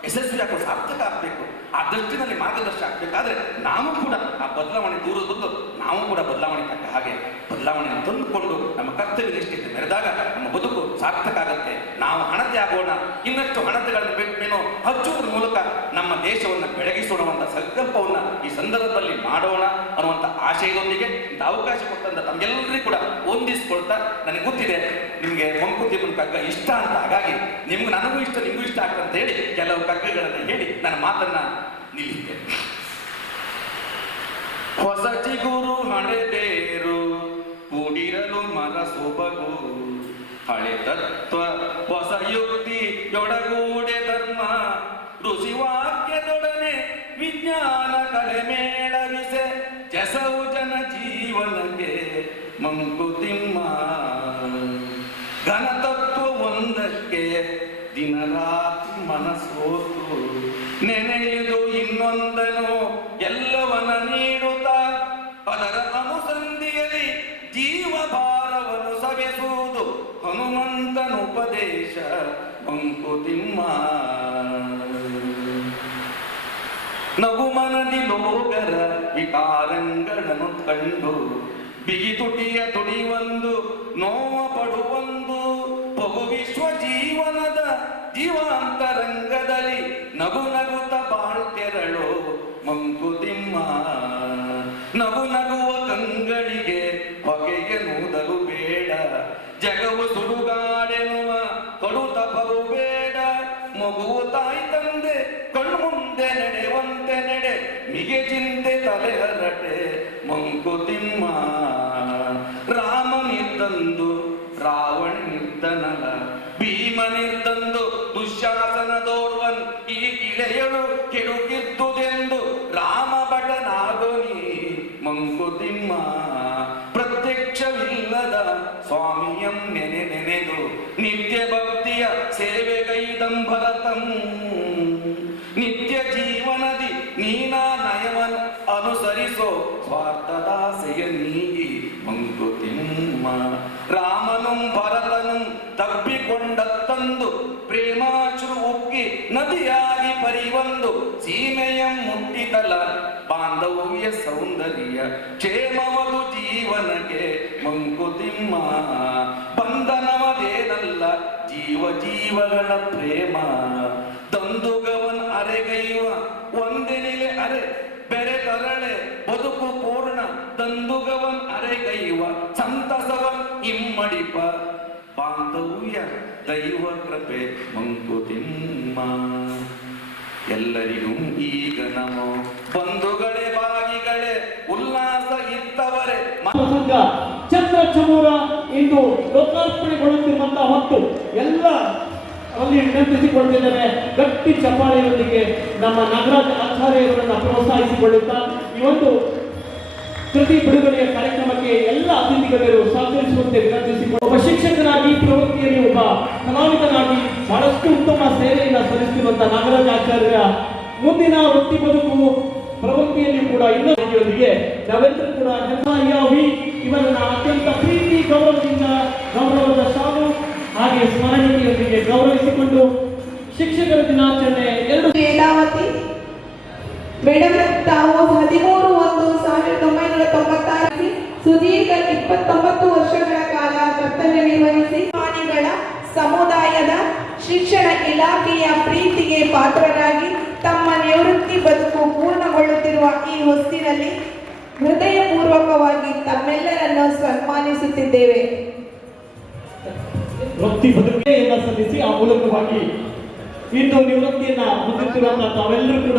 ಯಶಸ್ವಿ ಆಗೋ ಸಾರ್ಥಕ ಆಗಬೇಕು. ಆ ದೃಷ್ಟಿನಲ್ಲಿ ಮಾರ್ಗದರ್ಶನ ಆಗಬೇಕಾದ್ರೆ ನಾವು ಕೂಡ ಆ ಬದಲಾವಣೆ ದೂರದ ಬದಲು ನಾವು ಕೂಡ ಬದಲಾವಣೆ ತಕ್ಕ ಹಾಗೆ ಬದಲಾವಣೆಯನ್ನು ತಂದುಕೊಂಡು ನಮ್ಮ ಕರ್ತವ್ಯ ನಿಷ್ಠೆಗೆ ಮೆರೆದಾಗ ನಮ್ಮ ಬದುಕು ಸಾರ್ಥಕ ಆಗುತ್ತೆ. ನಾವು ಹಣತೆ ಆಗೋಣ, ಇನ್ನಷ್ಟು ಹಣತೆಗಳನ್ನು ಬಿಟ್ಟೇನೋ ಹಚ್ಚುವುದರ ಮೂಲಕ ನಮ್ಮ ದೇಶವನ್ನು ಬೆಳಗಿಸೋಣ ಸಂಕಲ್ಪವನ್ನು ಈ ಸಂದರ್ಭದಲ್ಲಿ ಮಾಡೋಣ ಅನ್ನುವಂಥ ಆಶಯದೊಂದಿಗೆ ಇಂಥ ಅವಕಾಶ ಕೊಟ್ಟಂತ ತಮ್ಗೆಲ್ಲರಿಗೂ ಕೂಡ ಹೊಂದಿಸ್ಕೊಳ್ತಾ, ನನಗೆ ಗೊತ್ತಿದೆ ನಿಮಗೆ ಮಂಕುತಿಮ್ಮನ ಕಗ್ಗ ಇಷ್ಟ ಅಂತ, ಹಾಗಾಗಿ ನನಗೂ ಇಷ್ಟ ನಿಮಗೂ ಇಷ್ಟ ಆಗ್ತದೆ ಅಂತ ಹೇಳಿ ಕೆಲವು ಕಗ್ಗಗಳನ್ನು ಹೇಳಿ ನನ್ನ ಮಾತನ್ನ ನಿಲ್ಲಿಸ್ತೇನೆ. ಹೊಸ ಚಿಗುರು ಹಳೆದೇರು ಕೂಡಿರಲು ಮರ ಸೊಬಗು, ಹಳೆ ತತ್ವ ಹೊಸ ಯುಕ್ತಿ ಯೊಡಗೂಡೆ ಧರ್ಮ, ಋಷಿವಾಕ್ಯದೊಡನೆ ವಿಜ್ಞಾನ ಕಲೆ ಮೇಳವಿಸೆ, ಜಸವು ಜನ ಜೀವನಕ್ಕೆ ಮಂಕುತಿಮ್ಮ. ಘನತತ್ವ ಒಂದಕ್ಕೆ ದಿನರಾತ್ರಿ ಮನಸೋತು, ನೆನೆಯುವುದು ಇನ್ನೊಂದನು ಎಲ್ಲವನ್ನ ನೀಡುತ್ತಾ, ಅದರ ಅನುಸಂಧಿಯಲ್ಲಿ ಜೀವ ಭಾರವನ್ನು ಸವೆಸುವುದು ಹನುಮಂತನ ಉಪದೇಶ ಮಂಕುತಿಮ್ಮ. ನಗುಮನದಿ ಲೋಕರ ವಿಕಾರಗಳನ್ನು ಕಂಡು ಬಿಗಿ ತುಟಿಯ ತುಡಿಯೊಂದು ನೋವ ಪಡುವೊಂದು ಬಹು ವಿಶ್ವ ಜೀವನದ ಜೀವಾಂತರಂಗದಲ್ಲಿ ನಗು ನಗುತ್ತ ಬಾಳ್ತೆರಳು ಮಂಕುತಿಮ್ಮ. ನಗು ನಗುವ ಕಂಗಳಿಗೆ ಹೊಗೆಗೆ ನೂದಲು ಬೇಡ, ಜಗವು ಸುಡುಗಾಡೆನುವ ಕಡು ತಪವು ಬೇಡ, ಮಗುವು ತಾಯಿ ತಂದೆ ಕಣ್ಮುಂದೆ ನಡೆಯುವಂತೆ ನಡೆ, ಮಿಗೆ ಚಿಂತೆ ತಲೆ ಹರಟೆ ಮಂಕುತಿಮ್ಮ. ರಾಮನಿದ್ದಂದು ರಾವಣನಿದ್ದನಲ, ಭೀಮನಿದ್ದಂದು ದುಶ್ಯಾಸನದೋರ್ವನ್, ಈ ಇಳೆಯಳು ಕೆಡುಕಿದ್ದುದೆಂದು ರಾಮ ಭಟನಾಗೋನಿ ಮಂಕುತಿಮ್ಮ. ಪ್ರತ್ಯಕ್ಷವಿಲ್ಲದ ಸ್ವಾಮಿಯಂ ನೆನೆದು ನಿತ್ಯ ಭಕ್ತಿಯ ಸೇವೆಗೈದಂಭರತಂ, ನಿತ್ಯ ಜೀವನದಿ ನೀನಾ ನಯವನ್ ಅನುಸರಿಸೋ ಸ್ವಾರ್ಥದಾಸೆಯ ನೀಗಿ ಮಂಕುತಿಮ್ಮ. ರಾಮನುಂ ಭರತನುಂ ತಪ್ಪಿಕೊಂಡತ್ತಂದು ಪ್ರೇಮಾಶ್ರು ಉಕ್ಕಿ ನದಿಯಾಗಿ ಪರಿವಂದು, ಸೀಮೆಯಂ ಮುಟ್ಟಿತಲ ಬಾಂಧವ್ಯ ಸೌಂದರ್ಯ ಕ್ಷೇಮವದು ಜೀವನಕ್ಕೆ ಮಂಕುತಿಮ್ಮ. ಬಂಧನವದೇನಲ್ಲ ಜೀವಗಳ ಪ್ರೇಮ. ದಂದುಗವನ್ ಅರೆಗೈವ ಒಂದೆನಿಲೆ ಅರೆ ಬೆರೆ ತರಳೆ ಬದುಕು ಪೂರ್ಣ. ದಂದುಗವನ್ ಅರೆಗೈವ ಸಂತಸವನ್ ಇಮ್ಮಡಿಪ. ಬಾಂಧವ್ಯ ದೈವ ಕೃಪೆ ಮಂಕುತಿಮ್ಮ. ಎಲ್ಲರಿಗೂ ಈಗ ನಮೋ ಬಂಧುಗಳೇ ಬಾಗಿಗಳೇ ಉಲ್ಲಾಸ ಇತ್ತವರೇ. ಸಂಘ ಚಂದ್ರ ಚಮೂರ ಇಂದು ಲೋಕಾರ್ಪಣೆಗೊಳ್ಳುತ್ತಿರುವಂತಹ ಹೊತ್ತು ಎಲ್ಲ ಅಲ್ಲಿ ನೆನಪಿಸಿಕೊಂಡಿದ್ದೇವೆ. ಗಟ್ಟಿ ಚಪ್ಪಾಳೆಯೊಂದಿಗೆ ನಮ್ಮ ನಾಗರಾಜ ಆಚಾರ್ಯರನ್ನು ಪ್ರೋತ್ಸಾಹಿಸಿಕೊಳ್ಳುತ್ತಾ ಈ ಒಂದು ಕೃತಿ ಬಿಡುಗಡೆಯ ಕಾರ್ಯಕ್ರಮಕ್ಕೆ ಎಲ್ಲ ಅತಿಥಿಗಳೆಲ್ಲರೂ ಸಹಕರಿಸುವಂತೆ ವಿನಂತಿಸಿಕೊಂಡು, ಒಬ್ಬ ಶಿಕ್ಷಕನಾಗಿ ಪ್ರವೃತ್ತಿಯಲ್ಲಿ ಒಬ್ಬ ಕಲಾವಿದನಾಗಿ ಬಹಳಷ್ಟು ಉತ್ತಮ ಸೇವೆಯನ್ನು ಸಲ್ಲಿಸುತ್ತಿರುವಂತಹ ನಾಗರಾಜ ಆಚಾರ್ಯರ ಮುಂದಿನ ವೃತ್ತಿ ಬದುಕು ಪ್ರವೃತ್ತಿಯಲ್ಲಿ ಕೂಡ ಇನ್ನೊಂದಿಗೆ ನಾವೆಲ್ಲರೂ ಕೂಡ ಇವರನ್ನ ಅತ್ಯಂತ ಪ್ರೀತಿ ಗೌರವದ ಶಾಲು ಹಾಗೆ ಸ್ಮರಣೀಯೊಂದಿಗೆ ಗೌರವಿಸಿಕೊಂಡು ಶಿಕ್ಷಕರ ದಿನಾಚರಣೆ ಎರಡು ವೇದಾವತಿ ಮೇಡಮ್ ತಾವು 13/1/1996 ಸುದೀರ್ಘ 29 ವರ್ಷಗಳ ಕಾಲ ಕರ್ತವ್ಯ ನಿರ್ವಹಿಸಿ ಪ್ರಾಣಿಗಳ ಸಮುದಾಯದ ಶಿಕ್ಷಣ ಇಲಾಖೆಯ ಪ್ರೀತಿಗೆ ಪಾತ್ರರಾಗಿ ತಮ್ಮ ನಿವೃತ್ತಿ ಬದುಕು ಪೂರ್ಣಗೊಳ್ಳುತ್ತಿರುವ ಈ ಹೊಸ್ತಿನಲ್ಲಿ ಹೃದಯಪೂರ್ವಕವಾಗಿ ತಮ್ಮೆಲ್ಲರನ್ನು ಸನ್ಮಾನಿಸುತ್ತಿದ್ದೇವೆ. ವೃತ್ತಿ ಬದುಕೆಯನ್ನು ಸಲ್ಲಿಸಿ ಆ ಮೂಲಕವಾಗಿ ಇಂದು ನಿವೃತ್ತಿಯನ್ನ ಹೊಂದುತ್ತಿರುವಂತಹ ತಾವೆಲ್ಲರೂ ಕೂಡ